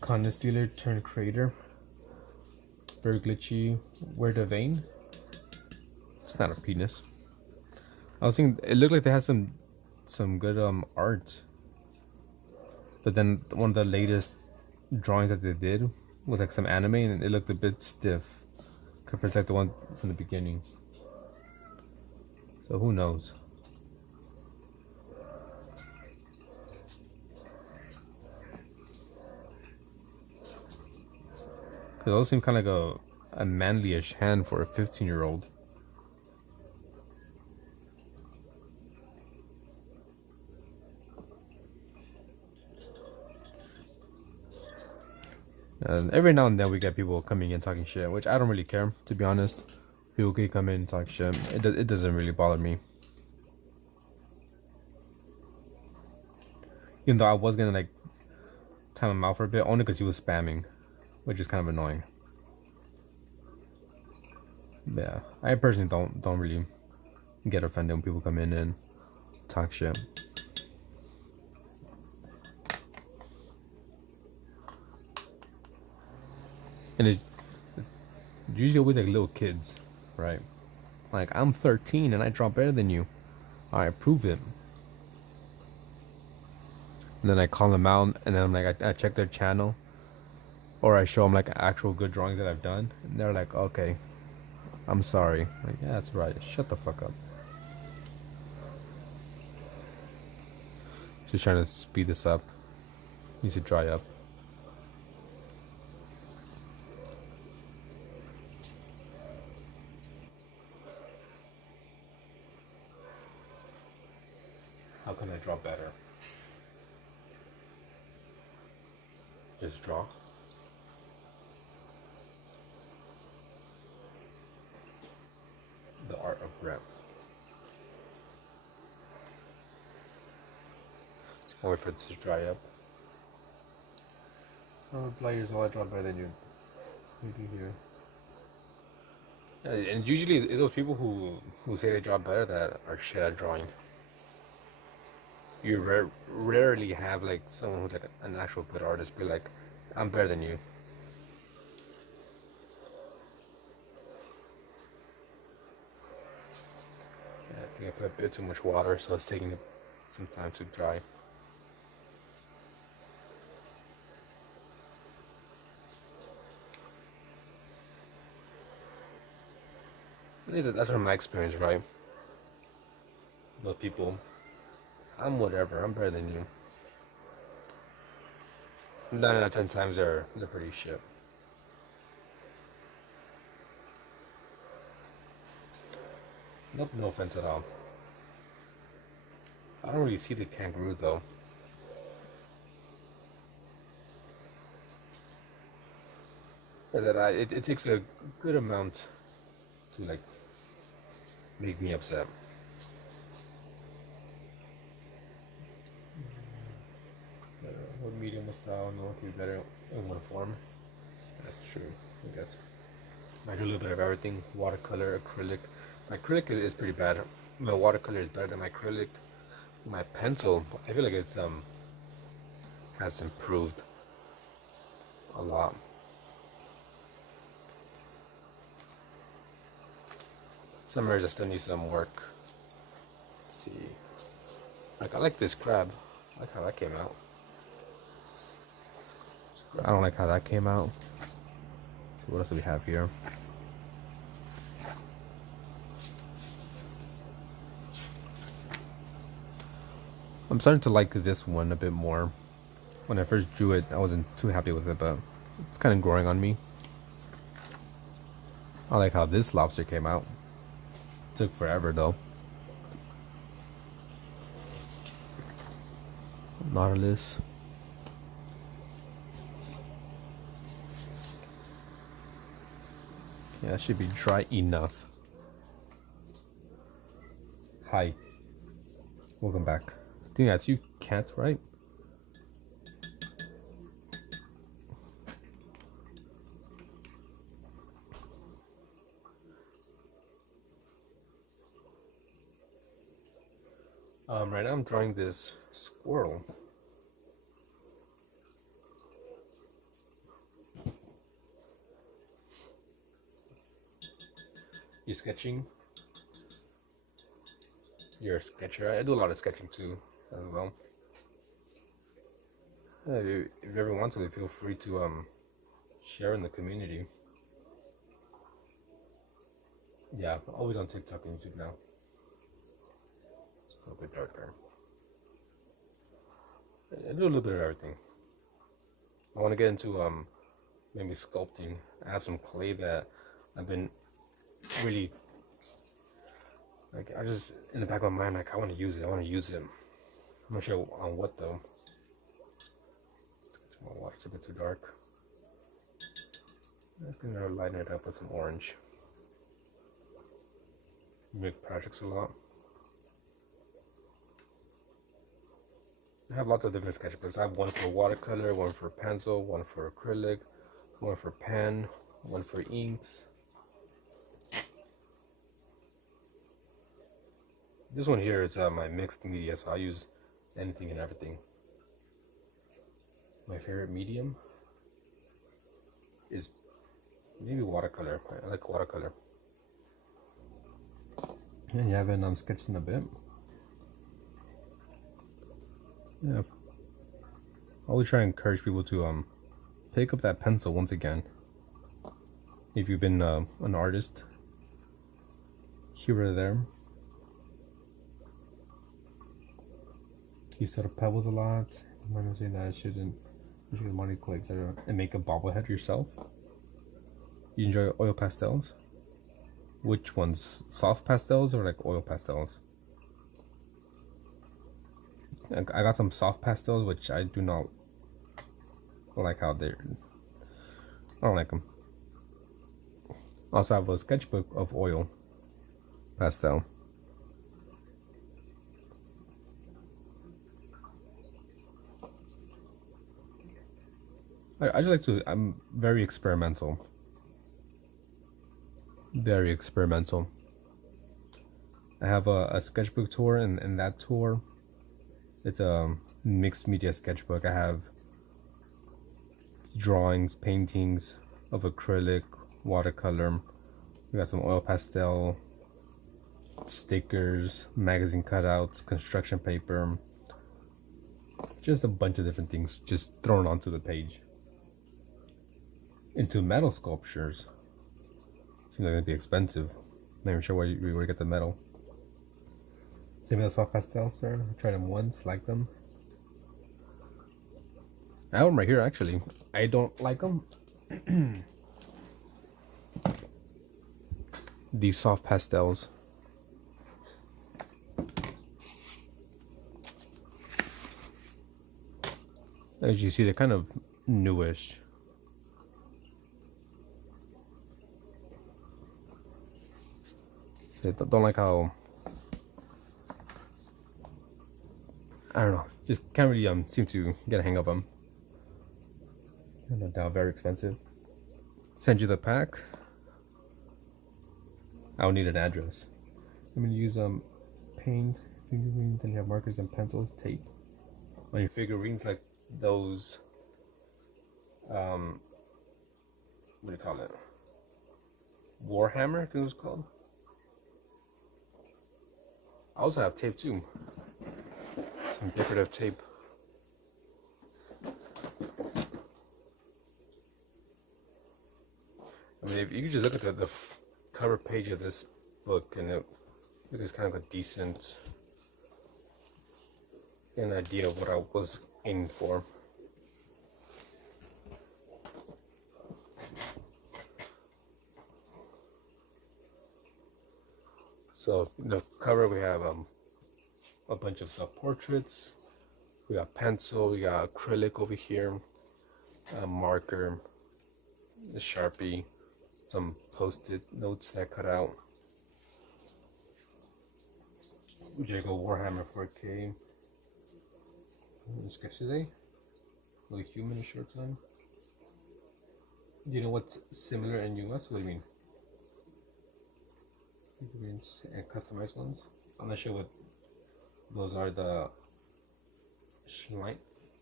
Content Stealer turned creator. Very glitchy. Where the vein? It's not a penis. I was thinking it looked like they had some good art. But then one of the latest drawings that they did was like some anime and it looked a bit stiff compared to like the one from the beginning. So who knows? Cause those seem kind of like a manly-ish hand for a 15-year-old. And every now and then we get people coming in talking shit, which I don't really care, to be honest. People can come in and talk shit. It doesn't really bother me. Even though I was gonna like time him out for a bit, only because he was spamming, which is kind of annoying. Yeah, I personally don't really get offended when people come in and talk shit. And it's usually always like little kids, right? Like, I'm 13 and I draw better than you. Alright, prove it. And then I call them out and then I'm like, I check their channel. Or I show them like actual good drawings that I've done. And they're like, okay, I'm sorry. Like, yeah, that's right. Shut the fuck up. Just trying to speed this up. Needs to dry up. How can I draw better? Just draw. The art of rep. Just gonna wait for this to dry up. Oh, players, I draw better than you. Maybe here. Yeah, and usually it's those people who say they draw better that are shit at drawing. You rarely have like someone who's like an actual good artist be like, I'm better than you. Yeah, I think I put a bit too much water, so it's taking some time to dry. That's from my experience, right? Those people, I'm whatever, I'm better than you. 9 out of 10 times they're pretty shit. Nope, no offense at all. I don't really see the kangaroo though. It takes a good amount to like make me upset. What medium style no one can be better in one form. That's true, I guess. I do a little bit of everything. Watercolor, acrylic. My acrylic is pretty bad. My watercolor is better than my acrylic. My pencil, I feel like it's has improved a lot. Some areas I still need some work. Let's see, like I like this crab. I like how that came out. I don't like how that came out. So what else do we have here? I'm starting to like this one a bit more. When I first drew it, I wasn't too happy with it, but it's kind of growing on me. I like how this lobster came out. Took forever though. Nautilus. Yeah, that should be dry enough. Hi. Welcome back. I think that's you, Cat, right? Right now I'm drawing this squirrel. You sketching? You're a sketcher. I do a lot of sketching too, as well. If you ever want to, feel free to share in the community. Yeah, always on TikTok and YouTube now. It's a little bit darker. I do a little bit of everything. I want to get into maybe sculpting. I have some clay that I've been really like. I just in the back of my mind like I want to use it. I want to use it. I'm not sure on what though. It's my water's a bit too dark. I'm gonna lighten it up with some orange. Make projects a lot. I have lots of different sketchbooks. I have one for watercolor, one for pencil, one for acrylic, one for pen, one for inks. This one here is my mixed media, so I use anything and everything. My favorite medium is maybe watercolor. I like watercolor. And you haven't sketched in a bit. Yeah, I always try and encourage people to pick up that pencil once again. If you've been an artist, here or there. You set up pebbles a lot. You might not say that I shouldn't money clicks and make a bobblehead yourself. You enjoy oil pastels? Which ones? Soft pastels or like oil pastels? I got some soft pastels, which I do not like how they're. I don't like them. I also have a sketchbook of oil pastel. I just like to. I'm very experimental. Very experimental. I have a sketchbook tour, and in that tour, it's a mixed media sketchbook. I have drawings, paintings of acrylic, watercolor. We got some oil pastel, stickers, magazine cutouts, construction paper. Just a bunch of different things just thrown onto the page. Into metal sculptures. Seems like it'd be expensive. Not even sure where you get the metal. Same with the soft pastels, sir. I tried them once, like them. I have them right here, actually. I don't like them. These soft pastels. As you see, they're kind of newish. I don't like how, I don't know, just can't really seem to get a hang of them. And no doubt very expensive. Send you the pack. I'll need an address. I'm gonna use paint. figurines. Then you have markers and pencils, tape. On your figurines, like those, what do you call it? Warhammer, I think it was called. I also have tape too. Some decorative tape. I mean, if you could just look at the cover page of this book, and it's kind of a decent an idea of what I was aiming for. So the cover, we have a bunch of self-portraits. We got pencil, we got acrylic over here, a marker, a Sharpie, some post-it notes that I cut out. Jago Warhammer 4K. Sketch today. Like human in short time. Do you know what's similar in US? What do you mean? And customized ones? I'm not sure what those are. The Schlein.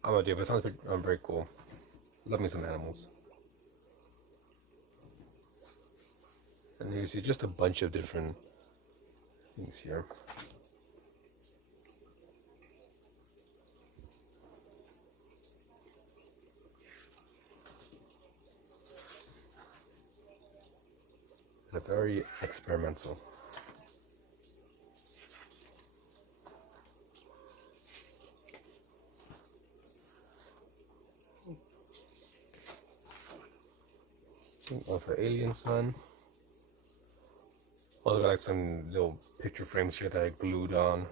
I'm not sure, but it sounds very cool. Love me some animals. And you see just a bunch of different things here. They're very experimental. One for Alien Sun. Also got like some little picture frames here that I glued on.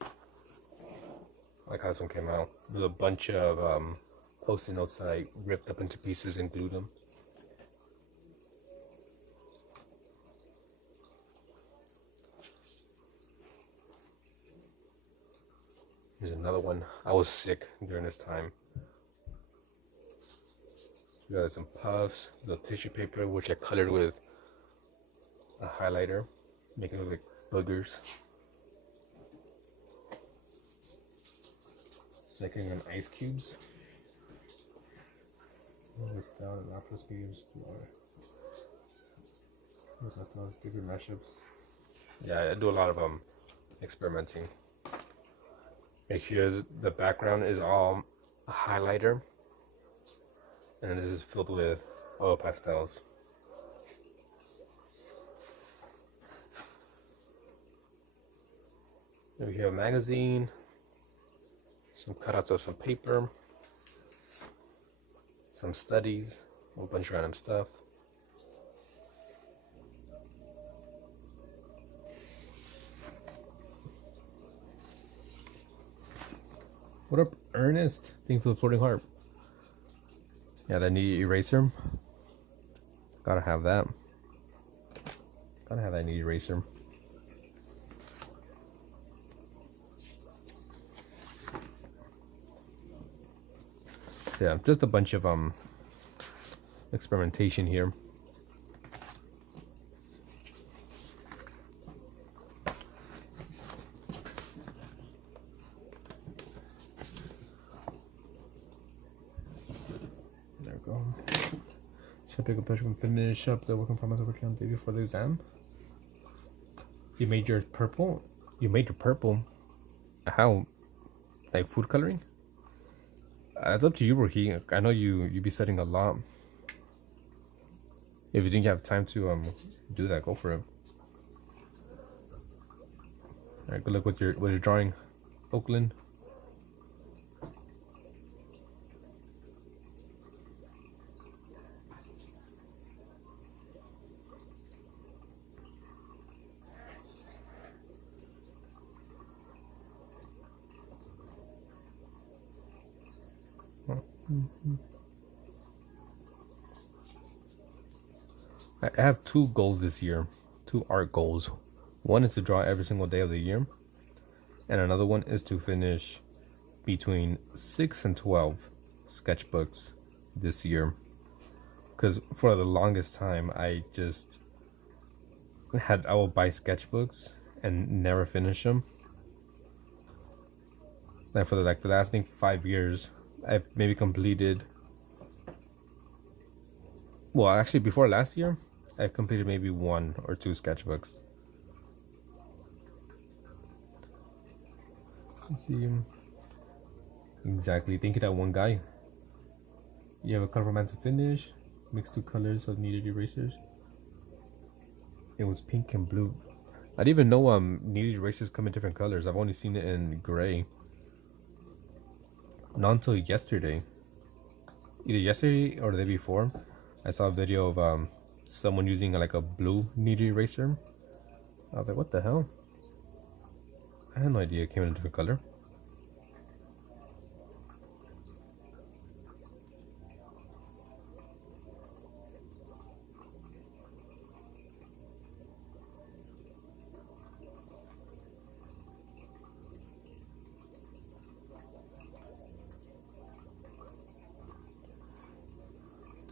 I like how this one came out. There's a bunch of post-it notes that I ripped up into pieces and glued them. Here's another one. I was sick during this time. We got some puffs, the tissue paper, which I colored with a highlighter, making it look like boogers. Sticking on ice cubes. This down and after speeds. Different mashups. Yeah, I do a lot of experimenting. And here's the background is all a highlighter, and this is filled with oil pastels. Then we have a magazine, some cutouts of some paper, some studies, a bunch of random stuff. What up, Ernest? Thanks for the floating heart. Yeah, that neat eraser. Gotta have that. Gotta have that neat eraser. Yeah, just a bunch of experimentation here. There we go. Should I pick a picture and finish up the work in progress working on the day before the exam? You made yours purple? You made your purple? How? Like food coloring? It's up to you, Rohi. I know you be studying a lot. If you think you have time to do that, go for it. Alright, good luck with your drawing, Oakland. I have two goals this year, two art goals. One is to draw every single day of the year, and another one is to finish between 6 and 12 sketchbooks this year. Because for the longest time, I just I will buy sketchbooks and never finish them. Like for the last, I think, 5 years, I've maybe completed. Well, actually, before last year, I completed maybe 1 or 2 sketchbooks. Let's see. Exactly. Thinking that one guy. You have a color from to finish. Mix 2 colors of kneaded erasers. It was pink and blue. I didn't even know kneaded erasers come in different colors. I've only seen it in gray. Not until yesterday. Either yesterday or the day before, I saw a video of someone using like a blue kneaded eraser. I was like, what the hell? I had no idea it came in a different color.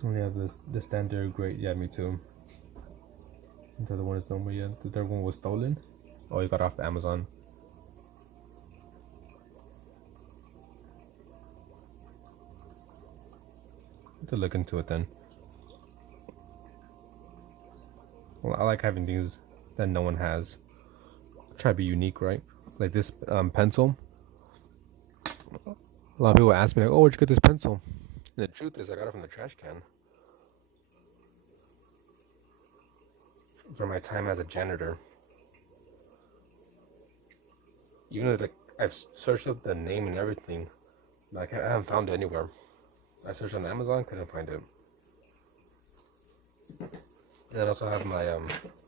Only have the standard gray. Yeah, me too. The other one is normal. Yeah, the third one was stolen. Oh, you got off the Amazon. To look into it then. Well, I like having things that no one has. Try to be unique, right? Like this pencil. A lot of people ask me like, "Oh, where'd you get this pencil?" And the truth is, I got it from the trash can. For my time as a janitor. Even though like I've searched up the name and everything, like I haven't found it anywhere. I searched on Amazon, couldn't find it. And I also have my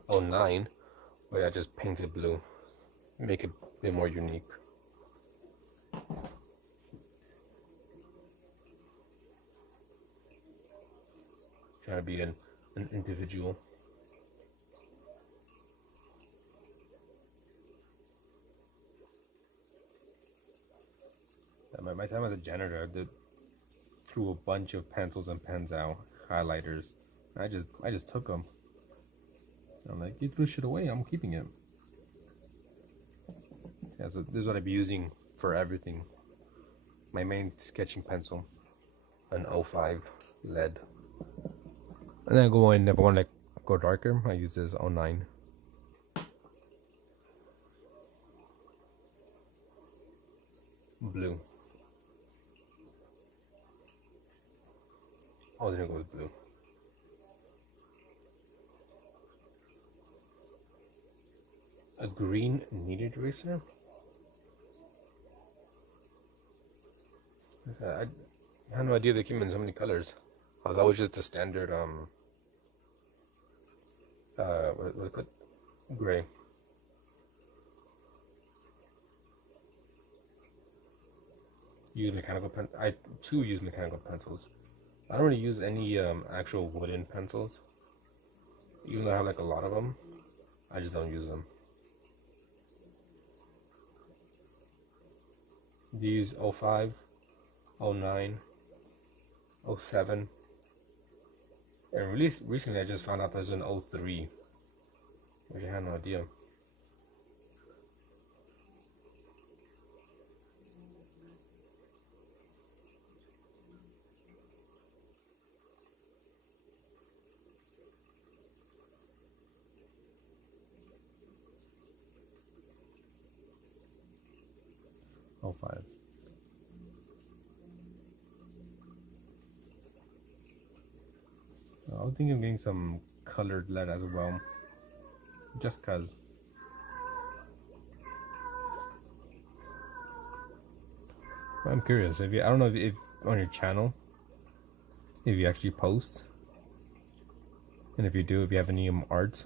09, where I just painted blue, make it a bit more unique. Trying to be an individual. My time as a janitor, I threw a bunch of pencils and pens out, highlighters. I just took them. I'm like, you threw shit away. I'm keeping it. Yeah, so this is what I'd be using for everything. My main sketching pencil, an 05 lead. And then I go in, if I want to go darker, I use this 09. Blue. I was gonna go with blue. A green kneaded eraser? I had no idea they came in so many colors. Oh, that was just the standard what was it called? Gray. Use mechanical pen. I too use mechanical pencils. I don't really use any actual wooden pencils. Even though I have like a lot of them, I just don't use them. These 05, 09, 07. And recently I just found out there's an 03, which I had no idea. Oh, 05. I was thinking of getting some colored lead as well, just cause. I'm curious if you, I don't know if on your channel, if you actually post, and if you do, if you have any art,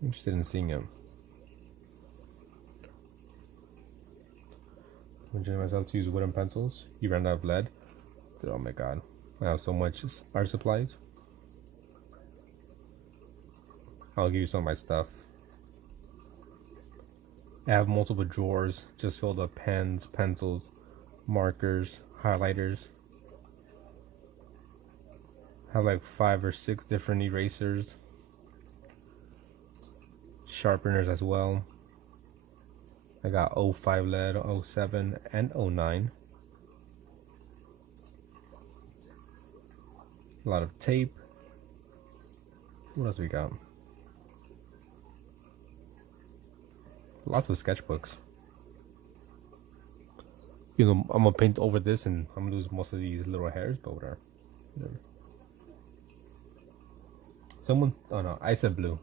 I'm interested in seeing it. I'm training myself to use wooden pencils. You ran out of lead. Oh my god, I have so much art supplies. I'll give you some of my stuff. I have multiple drawers just filled with pens, pencils, markers, highlighters. I have like 5 or 6 different erasers. sharpeners as well. I got 05 lead, 07, and 09. A lot of tape. What else we got? Lots of sketchbooks. You know, I'm gonna paint over this and I'm gonna lose most of these little hairs, but whatever. Someone, oh no, I said blue.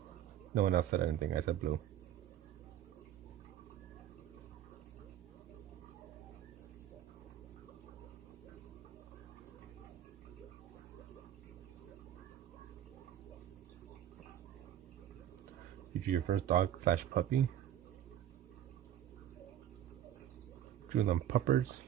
No one else said anything. I said blue. You drew your first dog / puppy. Drew them puppers.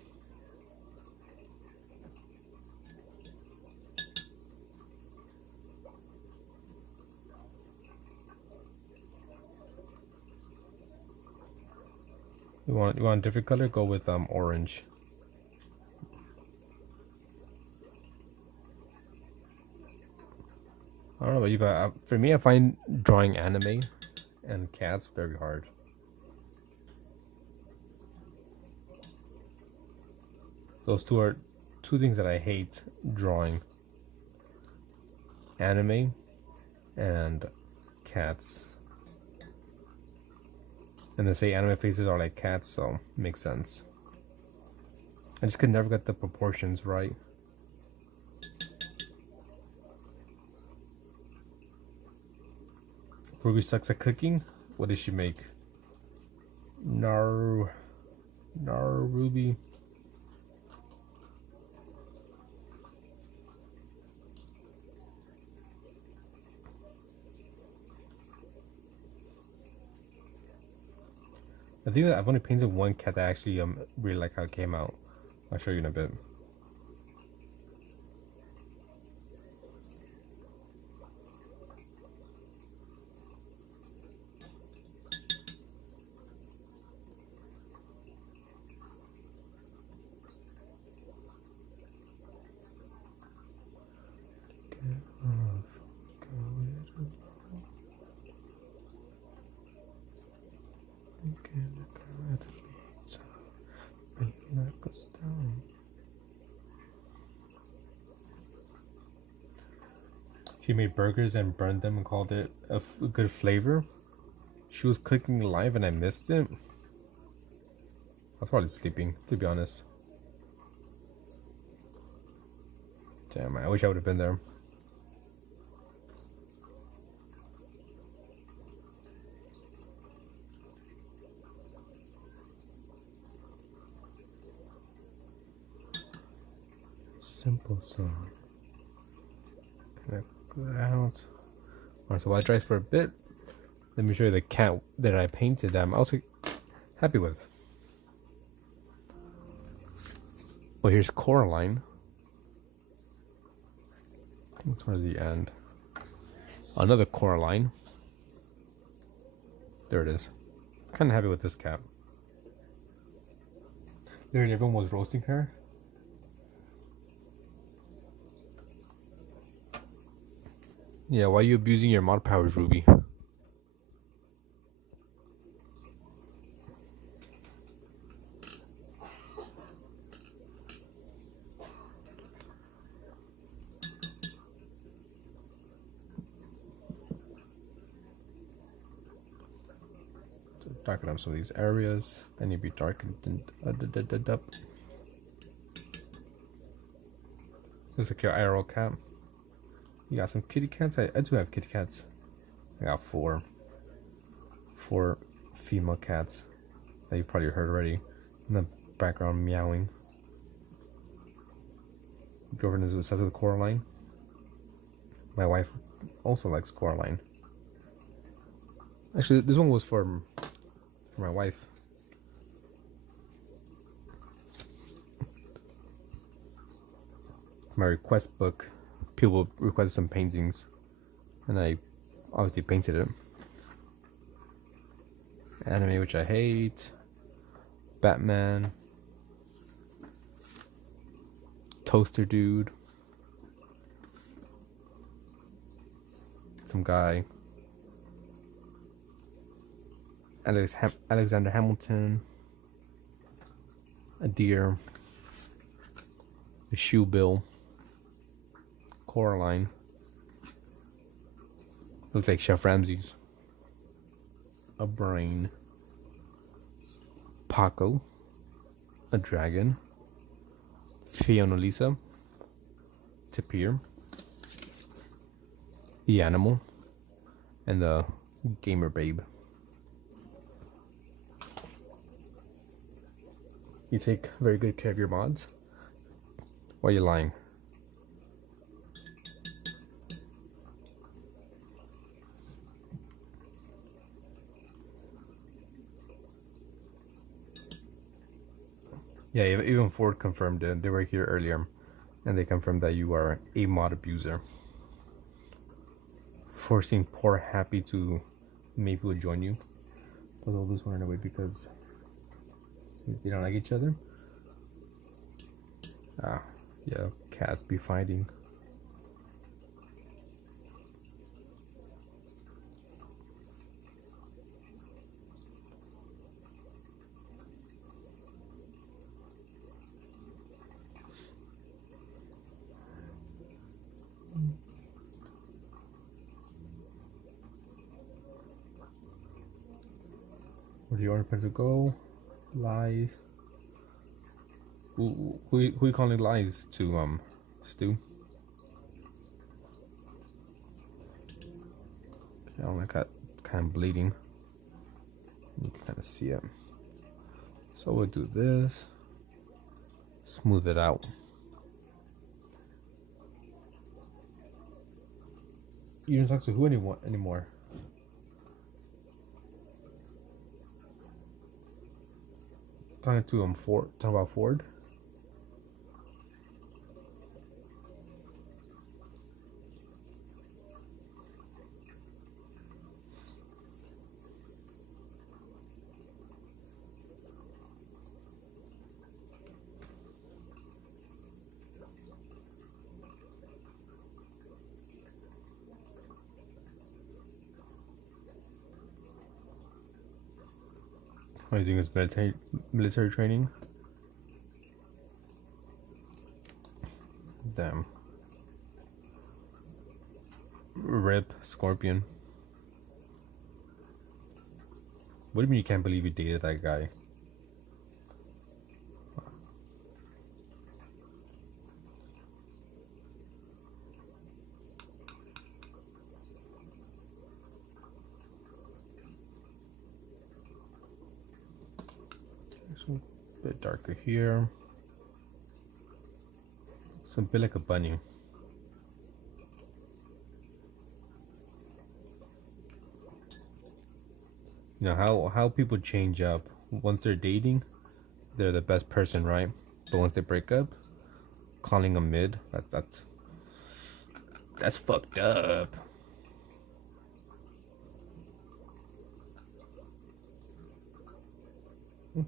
You want a different color? Go with orange. I don't know about you, but for me, I find drawing anime and cats very hard. Those two are two things that I hate drawing. Anime and cats. And they say anime faces are like cats, so makes sense. I just could never get the proportions right. Ruby sucks at cooking. What did she make? Nar Ruby. I think that I've only painted one cat that I actually really like how it came out. I'll show you in a bit. She made burgers and burned them and called it a good flavor. She was cooking live and I missed it. I was probably sleeping, to be honest. Damn, I wish I would have been there. Simple song. Out. Alright, so while it dries for a bit, let me show you the cat that I painted that I'm also happy with. Well, here's Coraline. Towards the end. Another Coraline. There it is. Kind of happy with this cat. There, everyone was roasting her. Yeah, why are you abusing your mod powers, Ruby? Darken up some of these areas. Then you'd be darkened. Looks like your IRL cat. You got some kitty cats? I do have kitty cats. I got four female cats that you probably heard already in the background meowing. Girlfriend is obsessed with Coraline. My wife also likes Coraline. Actually, this one was for my wife. My request book. People requested some paintings, and I obviously painted it. Anime, which I hate. Batman. Toaster dude. Some guy. Alexander Hamilton, a deer, a shoe bill, Coraline. Looks like Chef Ramsay's. A brain. Paco. A dragon. Fiona Lisa. Tapir. The animal. And the gamer babe. You take very good care of your mods? Why are you lying? Yeah, even Ford confirmed it. They were here earlier, and they confirmed that you are a mod abuser. Forcing poor Happy to maybe will join you. But all this one away because they don't like each other. Ah, yeah, cats be fighting. Where do you want to go? Lies. Who you calling lies to, Stu? Okay, oh my god, kind of bleeding. You can kind of see it. So we'll do this. Smooth it out. You don't talk to who anymore? Talking to Ford. Talking about Ford. What are you doing? Is military training? Damn. Rip Scorpion. What do you mean you can't believe you dated that guy? So a bit darker here. It's a bit like a bunny. You know how people change up. Once they're dating, they're the best person, right? But once they break up, calling them mid, that's fucked up.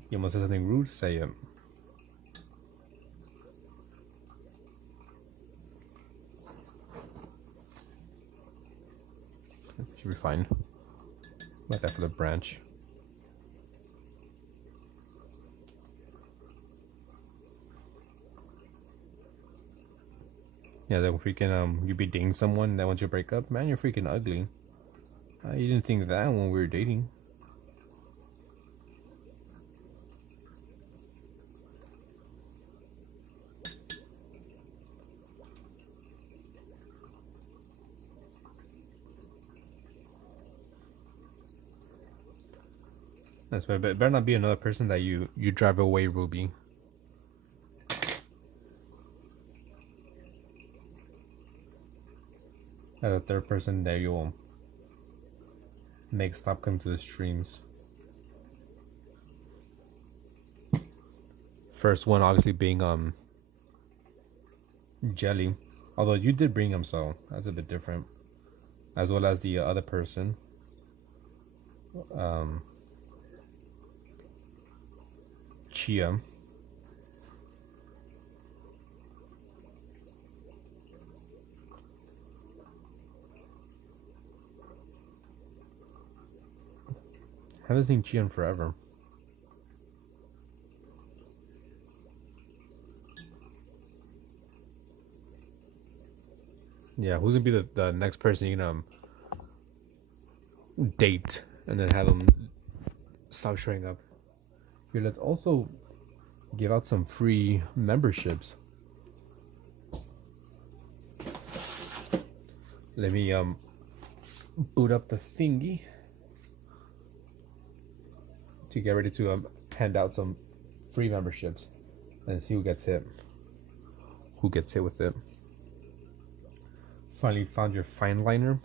You almost said something rude, say it. Should be fine. Like that for the branch. Yeah, that freaking you be dating someone that once you break up, man, you're freaking ugly. You didn't think that when we were dating. That's right, but it better not be another person that you drive away, Ruby. As a third person that you'll make stop coming to the streams. First one obviously being Jelly. Although you did bring him, so that's a bit different. As well as the other person. Chia. Haven't seen Chia in forever. Yeah, who's gonna be the next person you can date and then have them stop showing up? Here, let's also give out some free memberships. Let me boot up the thingy to get ready to hand out some free memberships and see who gets hit. Who gets hit with it? Finally found your fine liner.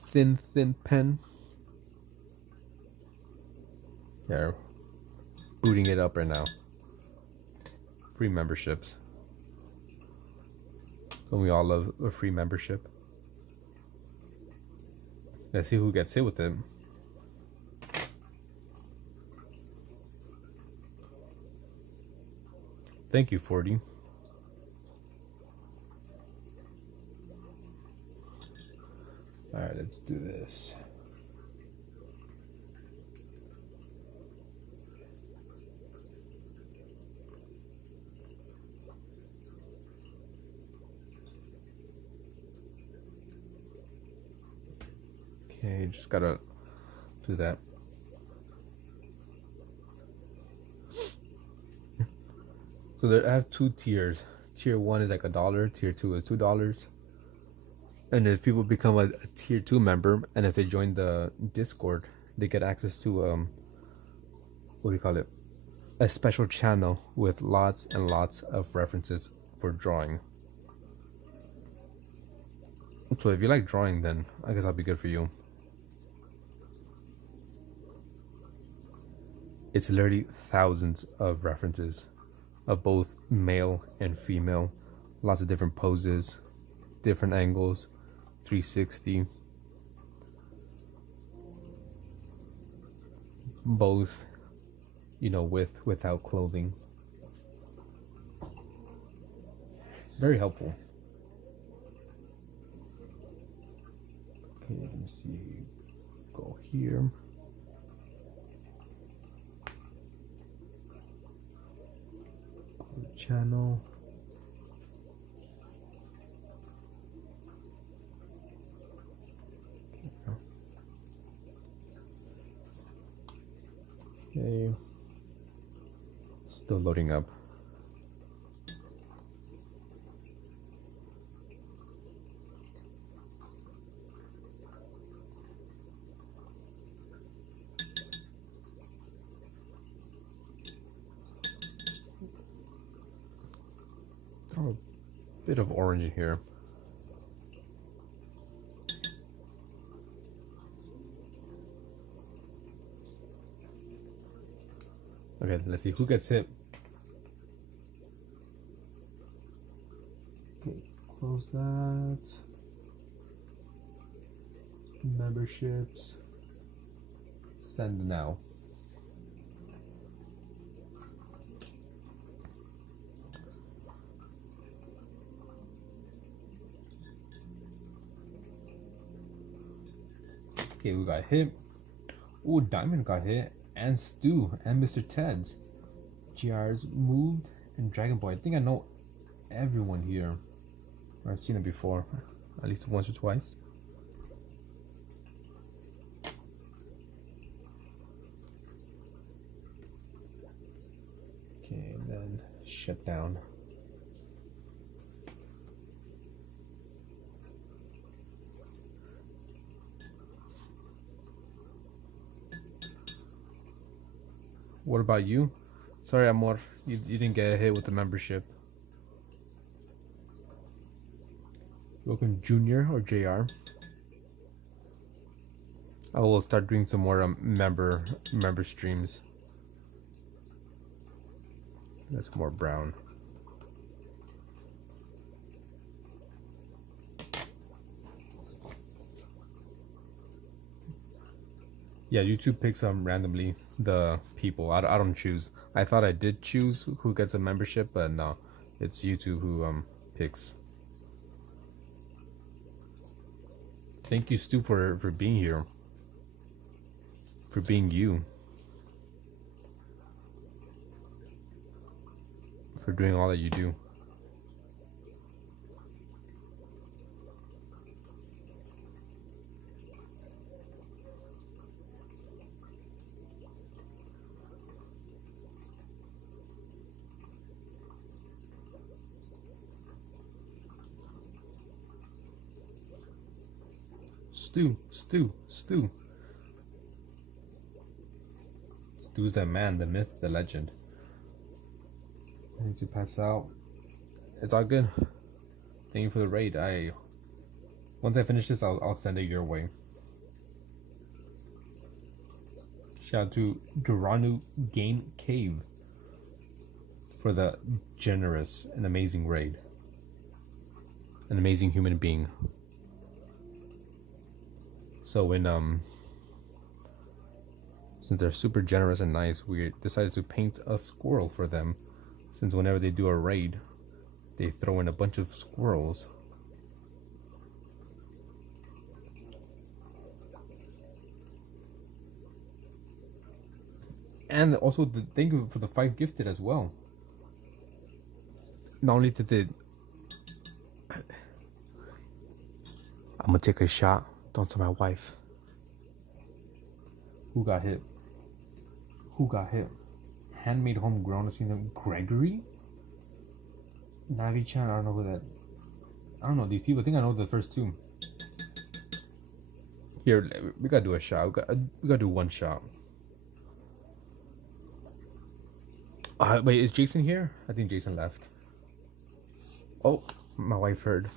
Thin pen. There. Booting it up right now. Free memberships. Don't we all love a free membership? Let's see who gets hit with it. Thank you, 40. Alright, let's do this. Okay, just gotta do that. So there, I have two tiers. Tier 1 is like $1. Tier 2 is $2. And if people become a tier 2 member, and if they join the Discord, they get access to what do you call it? A special channel with lots and lots of references for drawing. So if you like drawing, then I guess I'll be good for you. It's literally thousands of references of both male and female, lots of different poses, different angles, 360, both, you know, without clothing. Very helpful. Okay, let me see. Go here. Go to channel. Okay. Still loading up. Throw a bit of orange in here. Okay, let's see who gets hit. Okay, close that. Memberships. Send now. Okay, we got hit. Ooh, Diamond got hit. And Stu and Mr. Ted's. GR's moved and Dragon Boy. I think I know everyone here. Or I've seen it before. At least once or twice. Okay, and then shut down. What about you? Sorry, Amor, you didn't get hit with the membership. Welcome, Junior or JR. I will start doing some more member streams. That's more brown. Yeah, YouTube picks randomly the people. I don't choose. I thought I did choose who gets a membership, but no, it's YouTube who picks. Thank you, Stu, for being here. for being you, for doing all that you do. Stu. Stu's that man, the myth, the legend. I need to pass out. It's all good. Thank you for the raid. Once I finish this, I'll send it your way. Shout out to Duranu Game Cave for the generous and amazing raid. An amazing human being. So since they're super generous and nice, we decided to paint a squirrel for them. Since whenever they do a raid, they throw in a bunch of squirrels. And also, thank you for the 5 gifted as well. Not only did they... I'm gonna take a shot. Don't tell my wife. Who got hit? Who got hit? Handmade homegrown. I've seen them. Gregory? Navi-chan? I don't know who that... I don't know these people. I think I know the first 2. Here, we gotta do a shot. We gotta do one shot. Wait, is Jason here? I think Jason left. Oh, my wife heard.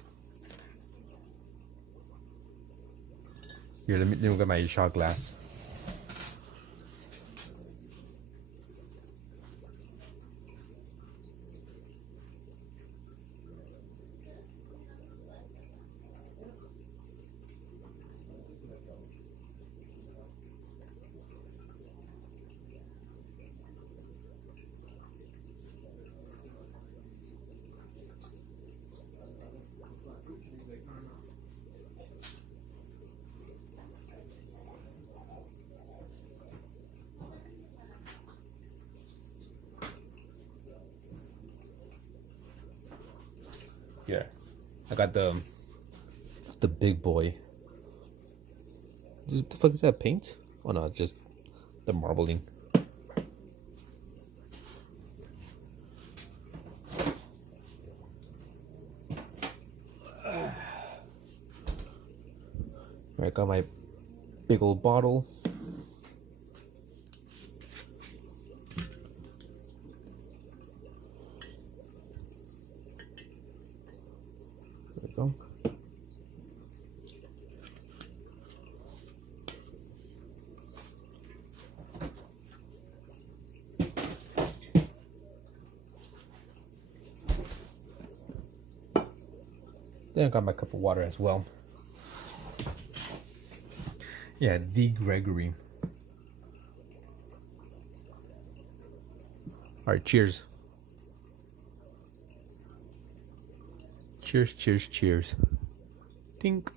Here, let me get my shot glass. Yeah, I got the big boy. What the fuck is that, paint? Oh no, just the marbling. I got my big old bottle. There we go. Then I got my cup of water as well. Yeah, the Gregory. All right, cheers. Cheers, cheers, cheers. Tink.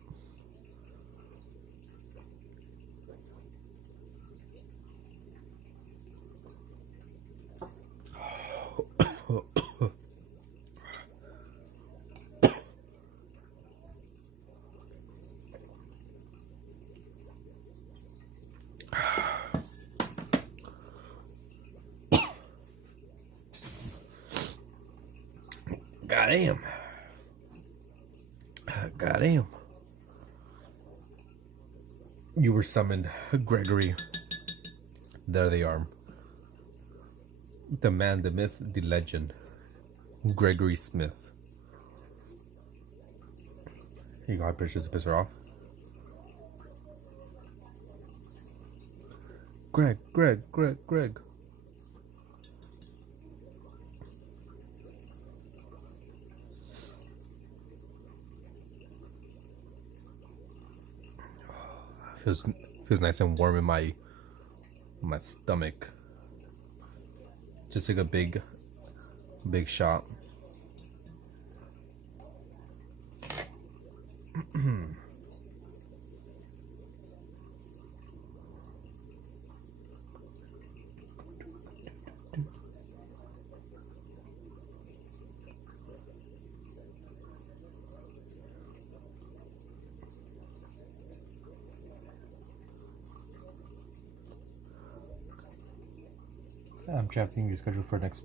Goddamn. Goddamn. You were summoned, Gregory. There they are. The man, the myth, the legend. Gregory Smith. You got pictures to piss her off. Greg. Feels nice and warm in my stomach. Just take a big shot. I'm drafting your schedule for next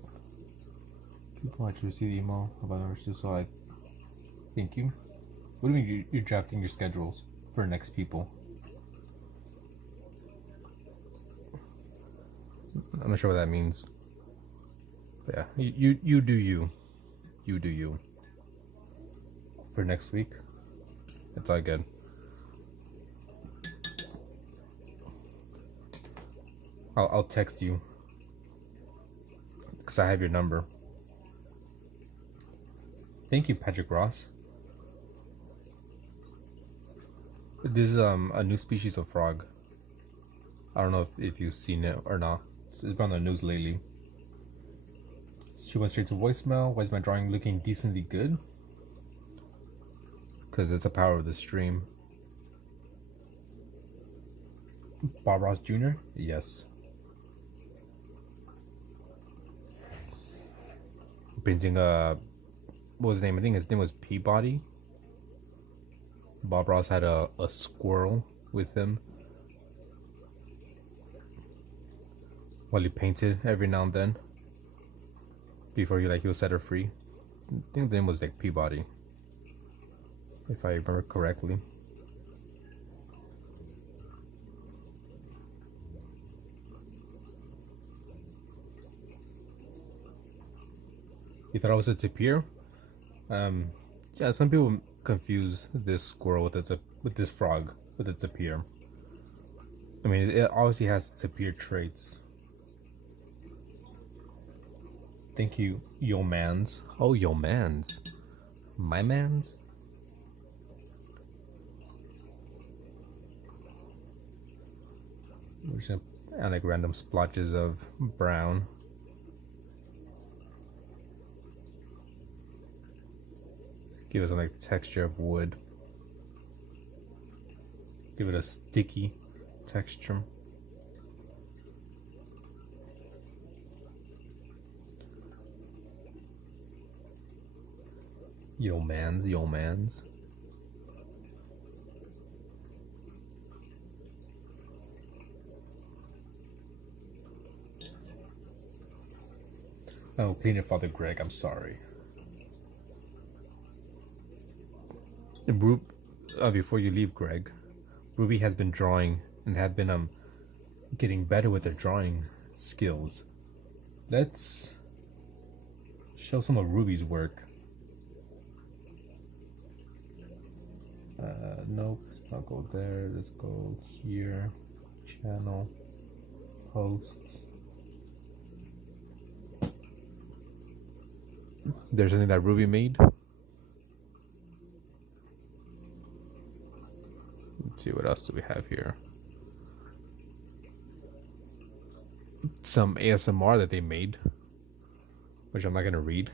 people. I should receive the email about our so I thank you. What do you mean you're drafting your schedules for next people? I'm not sure what that means. But yeah, you do you. You do you. For next week. It's all good. I'll text you. Because I have your number. Thank you, Patrick Ross. This is a new species of frog. I don't know if you've seen it or not. It's been on the news lately. She went straight to voicemail. Why is my drawing looking decently good? Because it's the power of the stream. Bob Ross Jr.? Yes. Painting what was his name? I think his name was Peabody. Bob Ross had a squirrel with him while he painted every now and then before he would set her free. I think the name was like Peabody, if I remember correctly. You thought it was a tapir? Yeah, some people confuse this squirrel with this frog with its tapir. I mean, it obviously has tapir traits. Thank you, yo mans. Oh, yo mans, my mans. We're just gonna add like random splotches of brown. Give it some like texture of wood. Give it a sticky texture. Yo mans, yo mans. Oh, clean it, Father Greg. I'm sorry. Before you leave, Greg, Ruby has been drawing and have been getting better with their drawing skills. Let's show some of Ruby's work. Nope, let's not go there. Let's go here. Channel, posts. There's something that Ruby made. Let's see, what else do we have here? Some ASMR that they made, which I'm not gonna read.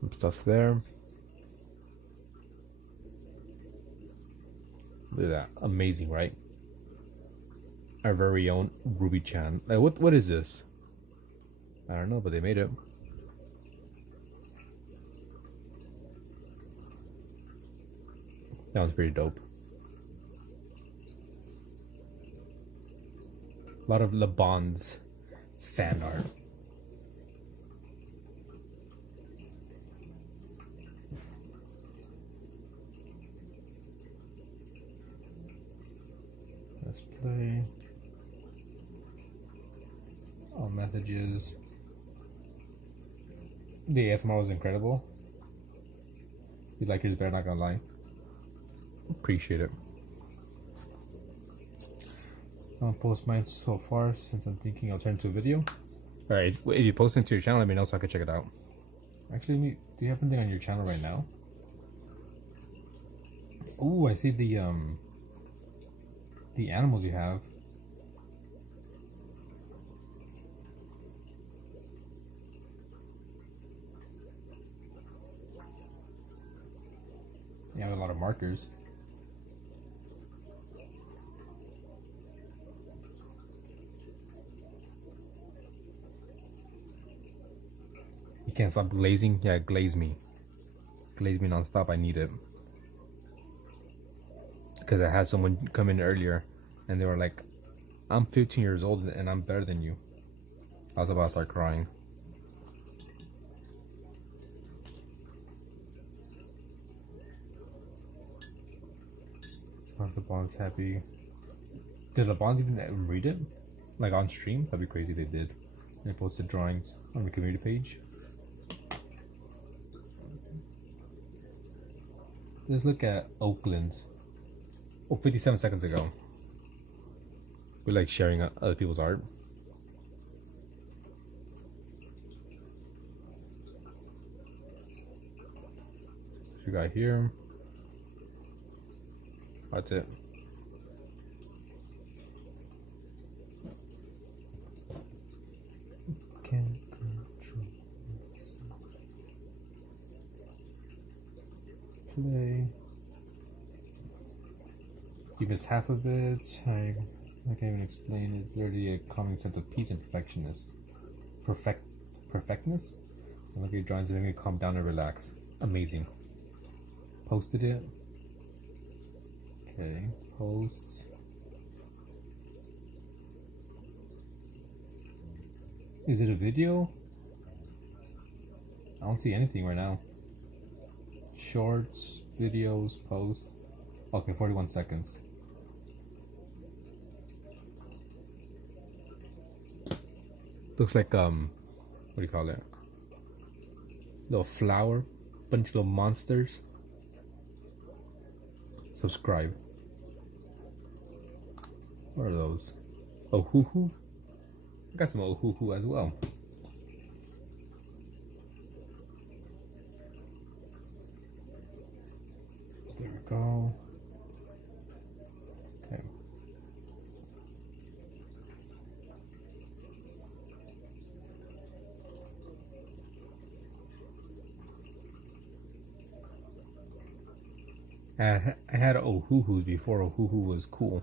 Some stuff there. Look at that. Amazing, right? Our very own Ruby Chan. Like, what is this? I don't know, but they made it. That was pretty dope. A lot of LeBon's fan art. Let's play. All messages. The ASMR was incredible. You like yours better, not gonna lie. Appreciate it. I'll post mine so far since I'm thinking I'll turn to a video. Alright, if you post it to your channel, let me know so I can check it out. Actually, do you have anything on your channel right now? Oh, I see the animals you have. You have a lot of markers. You can't stop glazing? Yeah, glaze me. Glaze me non-stop, I need it. Because I had someone come in earlier and they were like, I'm 15 years old and I'm better than you. I was about to start crying. So if LeBron's happy. Did LeBron even read it? Like on stream? That'd be crazy if they did. They posted drawings on the community page. Let's look at Oakland's. Oh, 57 seconds ago. We like sharing other people's art. We got here. That's it. Can't control. Play. You missed half of it. I can't even explain it. Literally a calming sense of peace and perfectness. And look at your drawings and then you calm down and relax. Amazing. Posted it. Okay, posts. Is it a video? I don't see anything right now. Shorts, videos, post. Okay, 41 seconds. Looks like what do you call it? Little flower, bunch of little monsters. Subscribe. What are those? Oh, hoo hoo. I got some Ohuhu as well. There we go. Okay. I had Ohuhus before Ohuhu was cool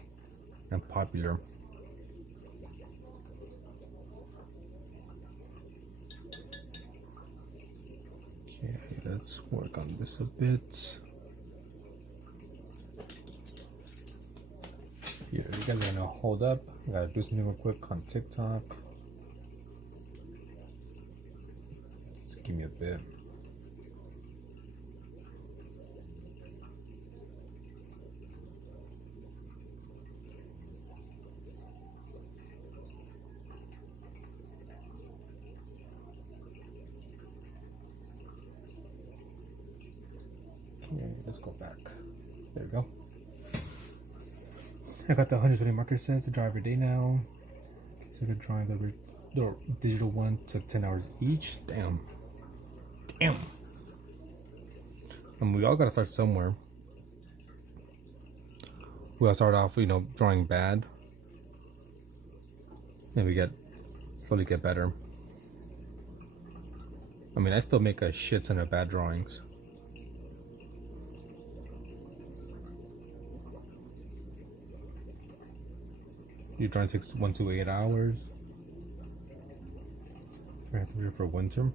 and popular. Okay, let's work on this a bit. Here, you guys are gonna hold up. I gotta do something real quick on TikTok. Just give me a bit. Okay, let's go back. There we go. I got the 120 marker sets to draw every day now. Consider drawing the digital one took 10 hours each. Damn. Damn. We all gotta start somewhere. We all start off, drawing bad. And we slowly get better. I mean, I still make a shit ton of bad drawings. Your drawing takes 1 to 8 hours. I have to do it for winter.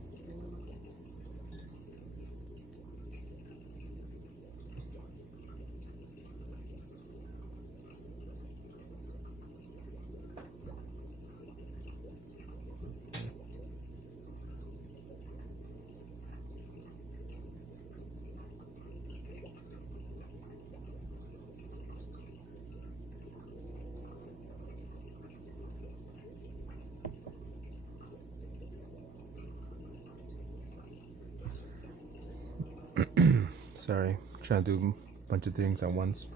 Sorry, trying to do a bunch of things at once.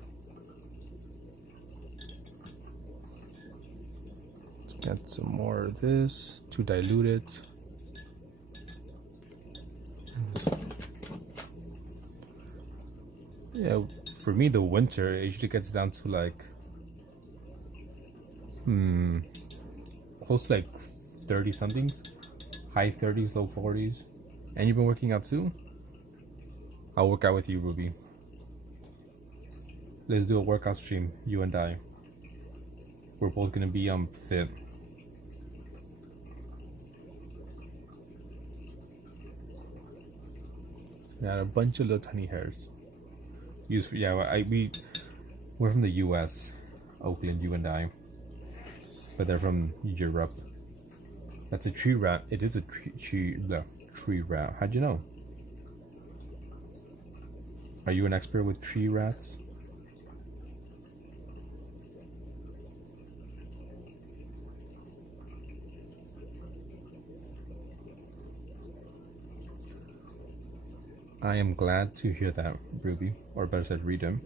Let's get some more of this to dilute it. Yeah, for me, the winter it usually gets down to like close to like 30 somethings, high 30s, low 40s. And you've been working out too? I'll work out with you, Ruby. Let's do a workout stream, you and I. We're both gonna be fit. Got a bunch of little tiny hairs. We're from the US, Oakland, you and I. But they're from Europe. That's a tree rat. It is a the tree rat. How'd you know? Are you an expert with tree rats? I am glad to hear that, Ruby, or better said, Rita.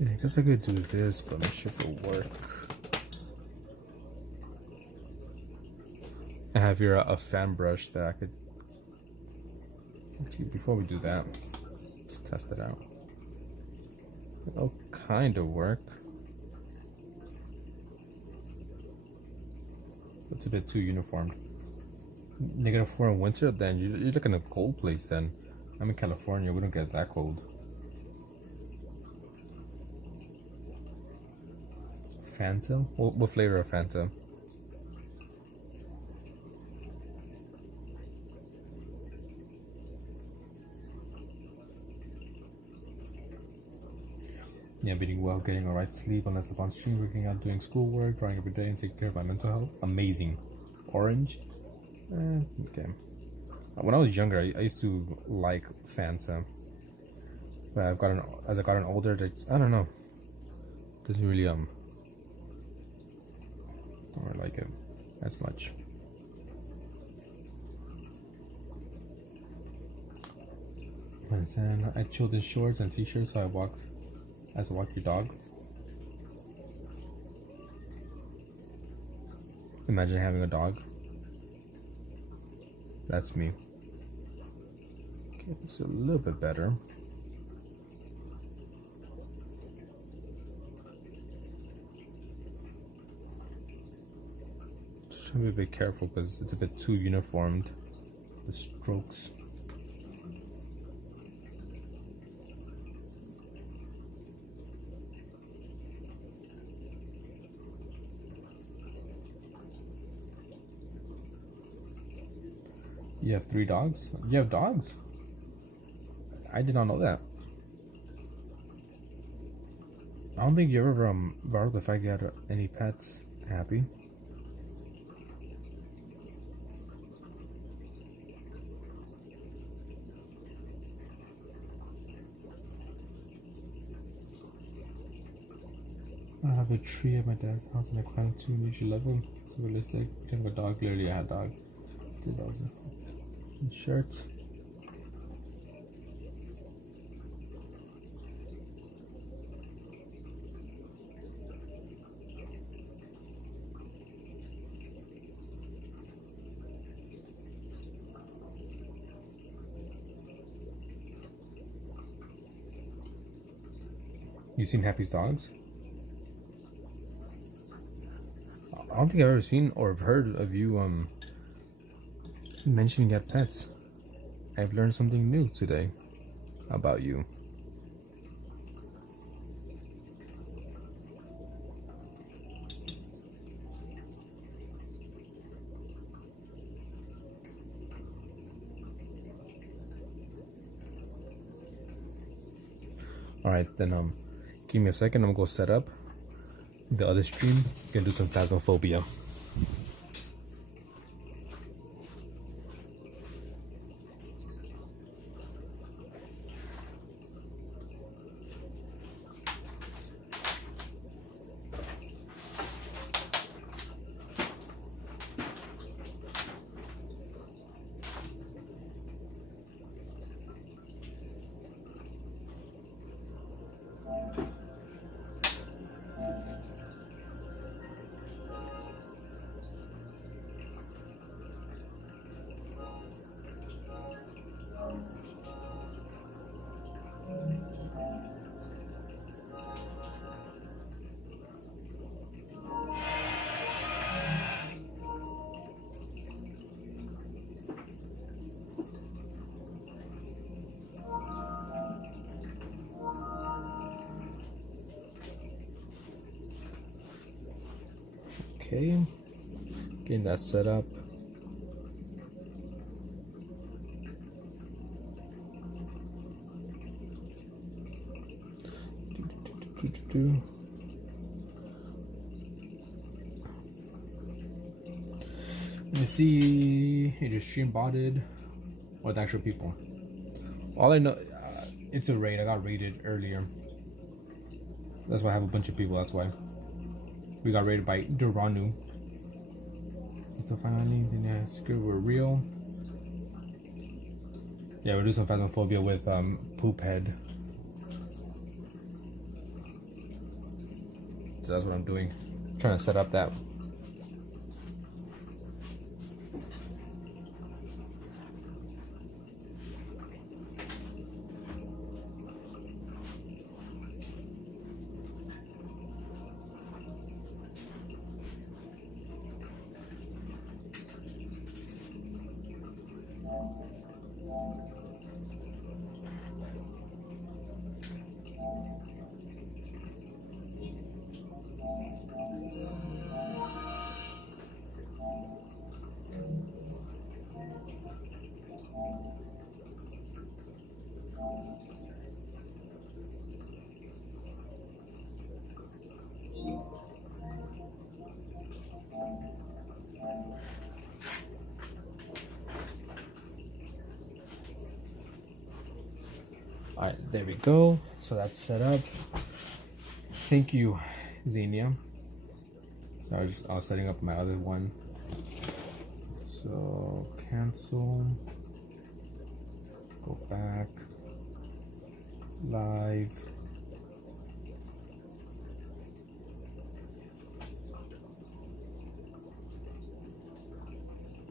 Yeah, I guess I could do this, but I'm sure it'll work. I have here a fan brush that I could. Actually, before we do that, let's test it out. It'll kind of work. It's a bit too uniform. -4 in winter, then you're looking at a cold place. Then I'm in California, we don't get that cold. Fanta? What flavor of Fanta? Yeah, being well, getting alright sleep unless the on stream, working out, doing schoolwork, drawing every day, and taking care of my mental health. Amazing. Orange? Okay. When I was younger, I used to like Fanta. But as I gotten older, I don't know. Doesn't really don't really like it as much. And then I chilled in shorts and t-shirts, so I walk your dog. Imagine having a dog. That's me. Okay, it's a little bit better. Just trying to be a bit careful because it's a bit too uniformed, the strokes. You have 3 dogs? You have dogs? I did not know that. I don't think you ever brought up the fact you had any pets. Happy? I have a tree at my dad's house and I climbed 2 and you should love him. It's realistic. You have a dog, clearly I had a dog. 2000. Shirts. You seen Happy's dogs? I don't think I've ever seen or heard of you mentioning you had pets. I've learned something new today about you. Alright, then give me a second, I'm gonna go set up the other stream. Gonna do some Phasmophobia. Okay, getting that set up. Let me see. It just stream botted with actual people. All I know, it's a raid. I got raided earlier. That's why I have a bunch of people. That's why we got raided by Duranu. The findings in that script were real. Yeah, we're doing some Phasmophobia with Poophead. So that's what I'm doing. Trying to set up that. Alright, there we go. So that's set up. Thank you, Xenia. So I was setting up my other one. So cancel. Go back. Live.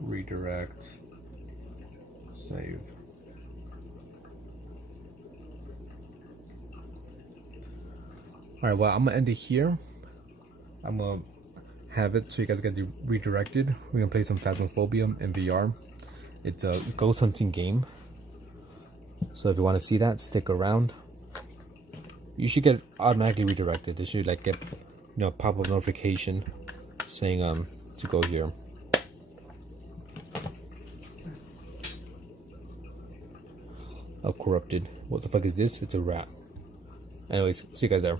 Redirect. Save. Alright, well, I'm gonna end it here. I'm gonna have it so you guys get redirected. We're gonna play some Phasmophobia in VR. It's a ghost hunting game. So if you want to see that, stick around. You should get automatically redirected. It should like get, you know, pop up notification saying to go here. Oh, corrupted. What the fuck is this? It's a rat. Anyways, see you guys there.